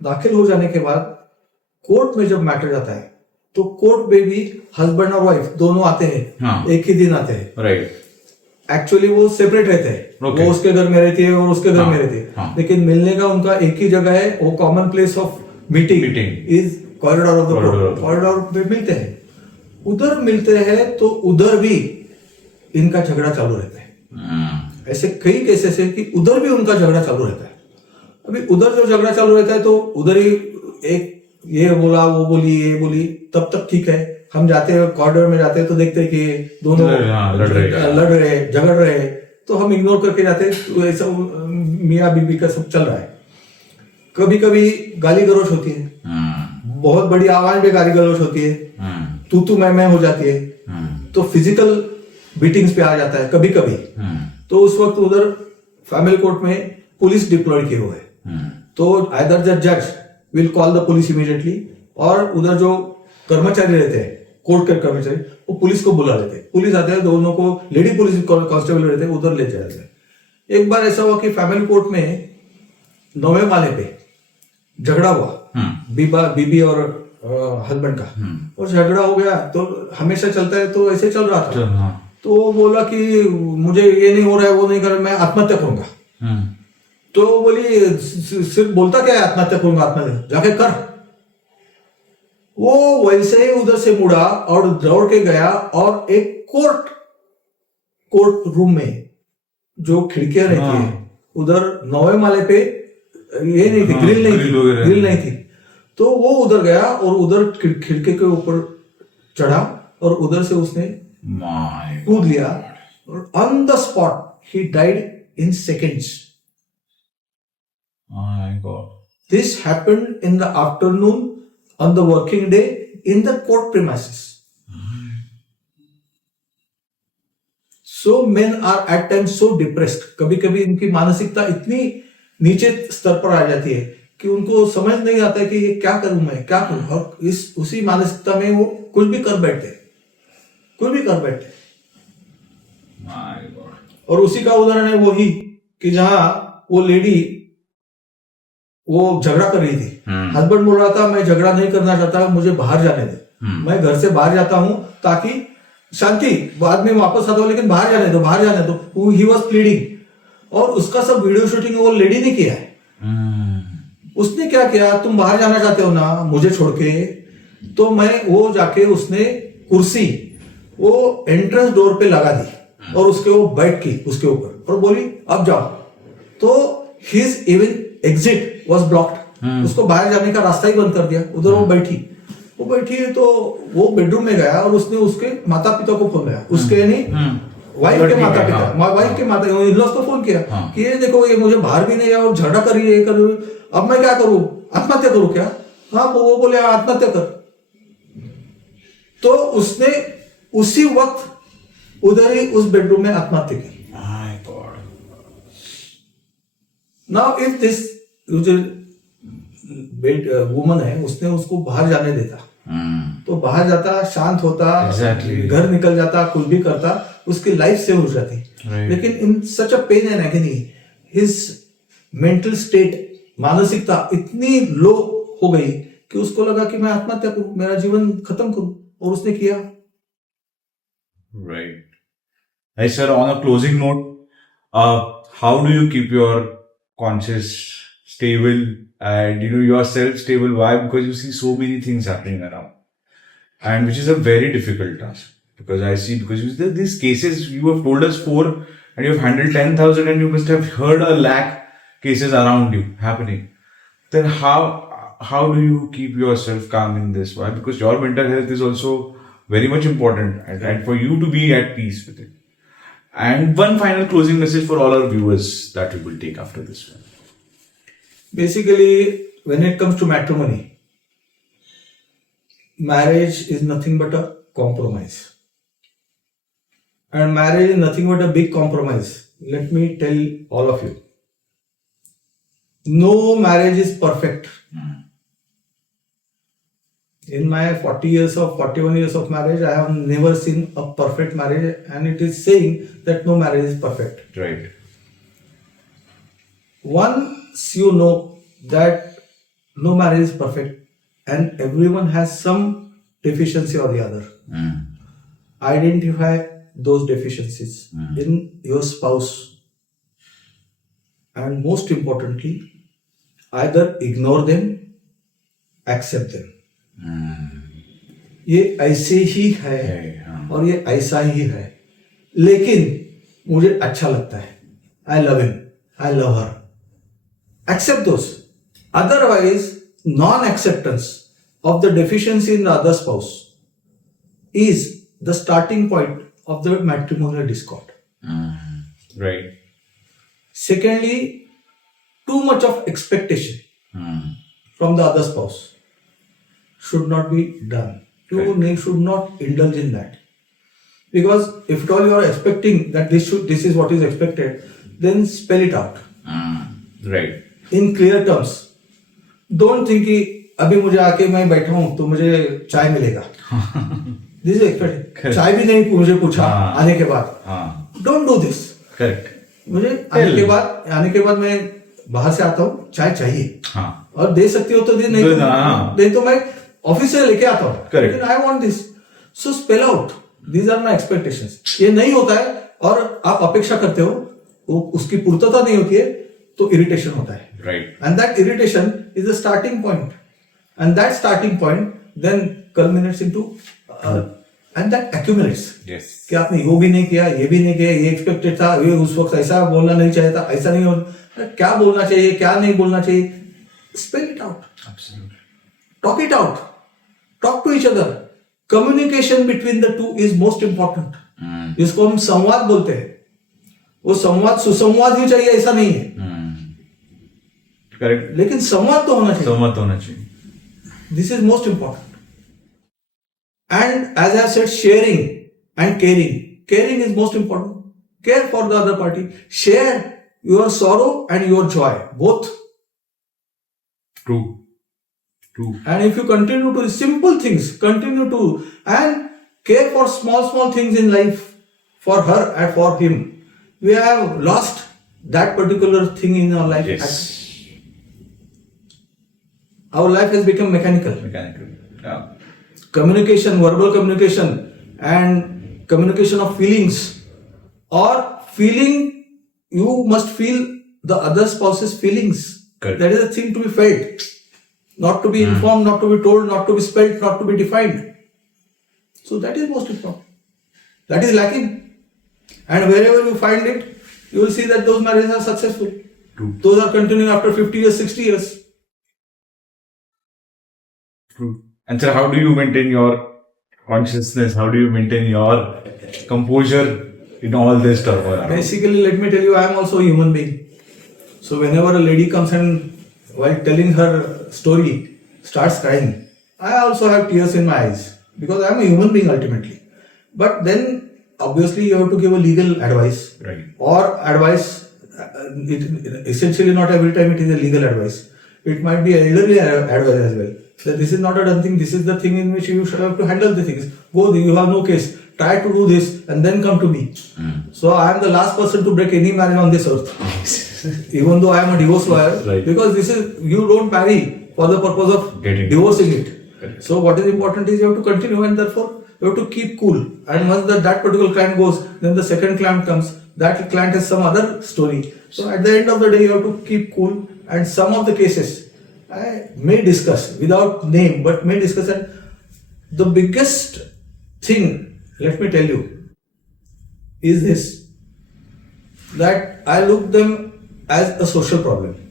दाखिल हो जाने के बाद कोर्ट में जब मैटर जाता है तो कोर्ट में भी हस्बैंड और वाइफ दोनों आते हैं। हाँ। एक ही दिन आते हैं। राइट। एक्चुअली वो सेपरेट रहते हैं। Okay. वो उसके घर में रहती है और उसके घर हाँ, में रहती है। हाँ. लेकिन मिलने का उनका एक ही जगह है। वो common place of meeting is corridor of the court. Corridor पे मिलते हैं। उधर मिलते हैं तो उधर भी इनका झगड़ा चालू रहता है। ऐसे कई केसेस है कि उधर भी उनका झगड़ा चालू रहता है। अभी उधर जो झगड़ा चालू रहता है तो उधर ही एक ये बोला वो बोली ये बोली, तब तक ठीक है। हम जाते हैं कॉरिडोर में जाते हैं तो देखते हैं कि दोनों लड़ रहे झगड़ रहे, तो हम इग्नोर करके जाते हैं। तो ऐसा मियाँ बीबी का सब चल रहा है। कभी कभी गाली गलौज होती है, बहुत बड़ी आवाज में गाली गलौज होती है, तू मैं हो जाती है, तो फिजिकल बीटिंग्स पे आ जाता है कभी कभी। तो उस वक्त उधर फैमिली कोर्ट में पुलिस डिप्लॉय किए हुए है। तो आइदर द जज will call the police immediately, और उधर जो कर्मचारी रहते हैं कोर्ट के कर्मचारी वो पुलिस को बुला लेते हैं। पुलिस आते हैं, दोनों को लेडी पुलिस कांस्टेबल रहते हैं, उधर ले जाते हैं। एक बार ऐसा हुआ कि फैमिली कोर्ट में 9वें माले पे झगड़ा हुआ बीबी और हस्बैंड का, और झगड़ा हो गया। तो हमेशा चलता है तो ऐसे चल रहा था। तो वो बोला कि मुझे ये नहीं हो रहा है वो नहीं कर रहा, मैं आत्महत्या करूंगा। तो बोली सिर्फ बोलता क्या है आत्महत्या करूंगा, आत्महत्या जाके कर। वो वैसे ही उधर से मुड़ा और दौड़ के गया और एक कोर्ट रूम में जो खिड़कियां रहती है उधर 9वें माले पे ये नहीं थी, ग्रिल नहीं थी। तो वो उधर गया और उधर खिड़की के ऊपर चढ़ा और उधर से उसने कूद लिया और on the spot he died in seconds. This happened in the afternoon on the working day in the court premises. So men are at times so depressed. कभी कभी इनकी मानसिकता इतनी नीचे स्तर पर आ जाती है कि उनको समझ नहीं आता है कि ये क्या करूं मैं क्या करूं, और उसी मानसिकता में वो कुछ भी कर बैठते। और उसी का उदाहरण है वही कि जहां वो लेडी वो झगड़ा कर रही थी। हस्बैंड बोल रहा था मैं झगड़ा नहीं करना चाहता, मुझे बाहर जाने दे, मैं घर से बाहर जाता हूं ताकि शांति, बाद में वापस आता हूं, लेकिन बाहर जाने दो। ही वॉज प्लीडिंग, और उसका सब वीडियो शूटिंग वो लेडी ने किया है। उसने क्या किया, तुम बाहर जाना चाहते हो ना मुझे छोड़ के, तो मैं वो जाके उसने कुर्सी वो एंट्रेंस डोर पे लगा दी और उसके वो बैठ की उसके ऊपर और बोली अब जाओ। तो his even exit was blocked, उसको बाहर जाने का रास्ता ही बंद कर दिया। उधर वो बैठी है तो वो बेडरूम में गया और उसने उसके माता पिता को फोन लगाया, उसके यानी वाइफ के माता पिता इन-लॉज को फोन किया कि ये देखो ये मुझे बाहर भी नहीं है और झगड़ा कर रही है, अब मैं क्या करूं, आत्महत्या करूं क्या? हाँ, वो बोले आत्महत्या कर। तो उसने उसी वक्त उधर ही उस बेडरूम में आत्महत्या की। नाउ इफ दिस जो वुमन है उसने उसको बाहर जाने देता तो बाहर जाता, शांत होता, घर निकल जाता, कुछ भी करता, उसकी लाइफ सेव हो जाती। लेकिन in such a pain and agony his mental state, मानसिकता इतनी लो हो गई कि उसको लगा कि मैं आत्महत्या करूं, मेरा जीवन खत्म करूं, और उसने किया। Right. Hey sir, on a closing note, how do you keep your conscious stable and yourself stable? Why? Because you see so many things happening around, and which is a very difficult task. Because I see, because these cases you have told us 4 and you have handled 10,000 and you must have heard a lakh cases around you happening. Then how do you keep yourself calm in this? Why? Because your mental health is also very much important, and for you to be at peace with it. And one final closing message for all our viewers that we will take after this one. Basically, when it comes to matrimony, marriage is nothing but a compromise. And marriage is nothing but a big compromise. Let me tell all of you. No marriage is perfect. In my 41 years of marriage, I have never seen a perfect marriage, and it is saying that no marriage is perfect. Right. Once you know that no marriage is perfect and everyone has some deficiency or the other, identify those deficiencies in your spouse, and most importantly, either ignore them, accept them. ये ऐसे ही है और ये ऐसा ही है, लेकिन मुझे अच्छा लगता है. I love him, I love her. Accept those. Otherwise, non-acceptance of the deficiency in the other spouse is the starting point of the matrimonial discord. Right. Secondly, too much of expectation from the other spouse should not be done. You should not indulge in that. Because if at all you are expecting that this is what is expected, then spell it out. Right. In clear terms. Don't think कि अभी मुझे आके मैं बैठा हूँ तो मुझे चाय मिलेगा. This is expected. चाय भी नहीं मुझे पूछा आने के बाद. Don't do this. Correct. मुझे आने के बाद मैं बाहर से आता हूँ, चाय चाहिए. और दे सकती हो तो दे, नहीं तो मैं ऑफिस से लेके आता हूँ. Correct. I want this. So spell out. These are my expectations. ये नहीं होता है और आप अपेक्षा करते हो, उसकी पूर्तता नहीं होती है, तो इरिटेशन होता है. Right. And that irritation is the starting point. And that starting point then culminates into and that accumulates. Yes. कि आपने वो भी नहीं किया, ये भी नहीं किया, ये एक्सपेक्टेड था, ये उस वक्त ऐसा बोलना नहीं चाहिए था, ऐसा नहीं होना, क्या बोलना चाहिए, क्या नहीं बोलना चाहिए. Spell it out. Absolutely. Talk it out. Talk to each other. Communication between the two is most important. जिसको हम संवाद बोलते हैं. वो संवाद सुसंवाद ही चाहिए ऐसा नहीं है. Correct. लेकिन संवाद तो होना चाहिए. संवाद तो होना चाहिए. This is most important. And as I said, sharing and caring. Caring is most important. Care for the other party. Share your sorrow and your joy. Both. True. And if you continue to simple things, and care for small things in life for her and for him, we have lost that particular thing in our life. Yes. Our life has become mechanical. Yeah. Communication, verbal communication, and communication of feelings, or feeling, you must feel the other spouse's feelings. Correct. That is a thing to be felt, not to be informed, not to be told, not to be spelt, not to be defined. So that is most important. That is lacking. And wherever you find it, you will see that those marriages are successful. True. Those are continuing after 50 years, 60 years. True. And sir, how do you maintain your consciousness? How do you maintain your composure in all this turmoil? Basically, let me tell you, I am also a human being. So whenever a lady comes and while telling her story starts crying, I also have tears in my eyes because I am a human being ultimately. But then obviously you have to give a legal advice. Right. Or advice, essentially not every time it is a legal advice. It might be elderly advice as well. So this is not a done thing, this is the thing in which you should have to handle the things. Go, you have no case, try to do this and then come to me. So I am the last person to break any marriage on this earth. Even though I am a divorce lawyer, right. Because this is, you don't marry for the purpose of divorcing it. Correct. So what is important is you have to continue, and therefore you have to keep cool. And once that particular client goes, then the second client comes. That client has some other story. So at the end of the day, you have to keep cool. And some of the cases I may discuss without name, but may discuss. And the biggest thing, let me tell you, is this, that I look them as a social problem.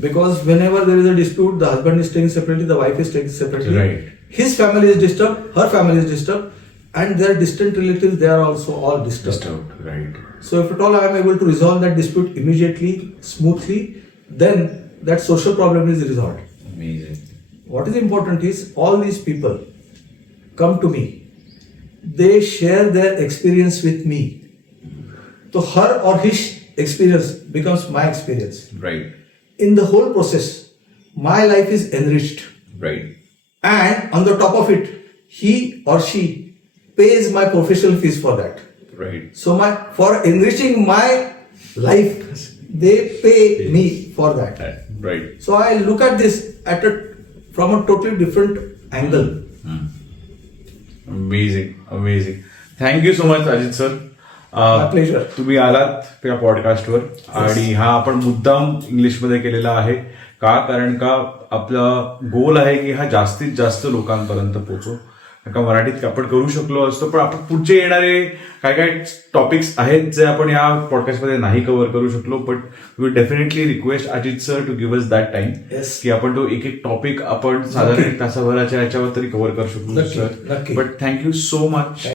Because whenever there is a dispute, the husband is staying separately, the wife is staying separately. Right. His family is disturbed, her family is disturbed, and their distant relatives, they are also all disturbed. Right. So if at all I am able to resolve that dispute immediately, smoothly, then that social problem is resolved. Amazing. What is important is all these people come to me. They share their experience with me. So her or his experience becomes my experience. Right. In the whole process, my life is enriched. Right. and on the top of it, he or she pays my professional fees for that. Right. So for enriching my life, they pay me for that. Right. So I look at this from a totally different angle. Amazing. Thank you so much, Ajit sir. My pleasure. तुम्ही आलात त्या पॉडकास्टवर आणि हा आपण मुद्दाम इंग्लिशमध्ये केलेला आहे का, कारण का आपला गोल आहे की हा जास्तीत जास्त लोकांपर्यंत पोहोचो. का मराठीत आपण करू शकलो असतो, पण आपण पुढचे येणारे काय टॉपिक्स आहेत जे आपण या पॉडकास्टमध्ये नाही कव्हर करू शकलो, but we definitely request Ajit sir to give us that time की आपण तो एक टॉपिक आपण साधारण एक तासाभराच्या याच्यावर तरी कव्हर करू शकलो sir. But thank you so much.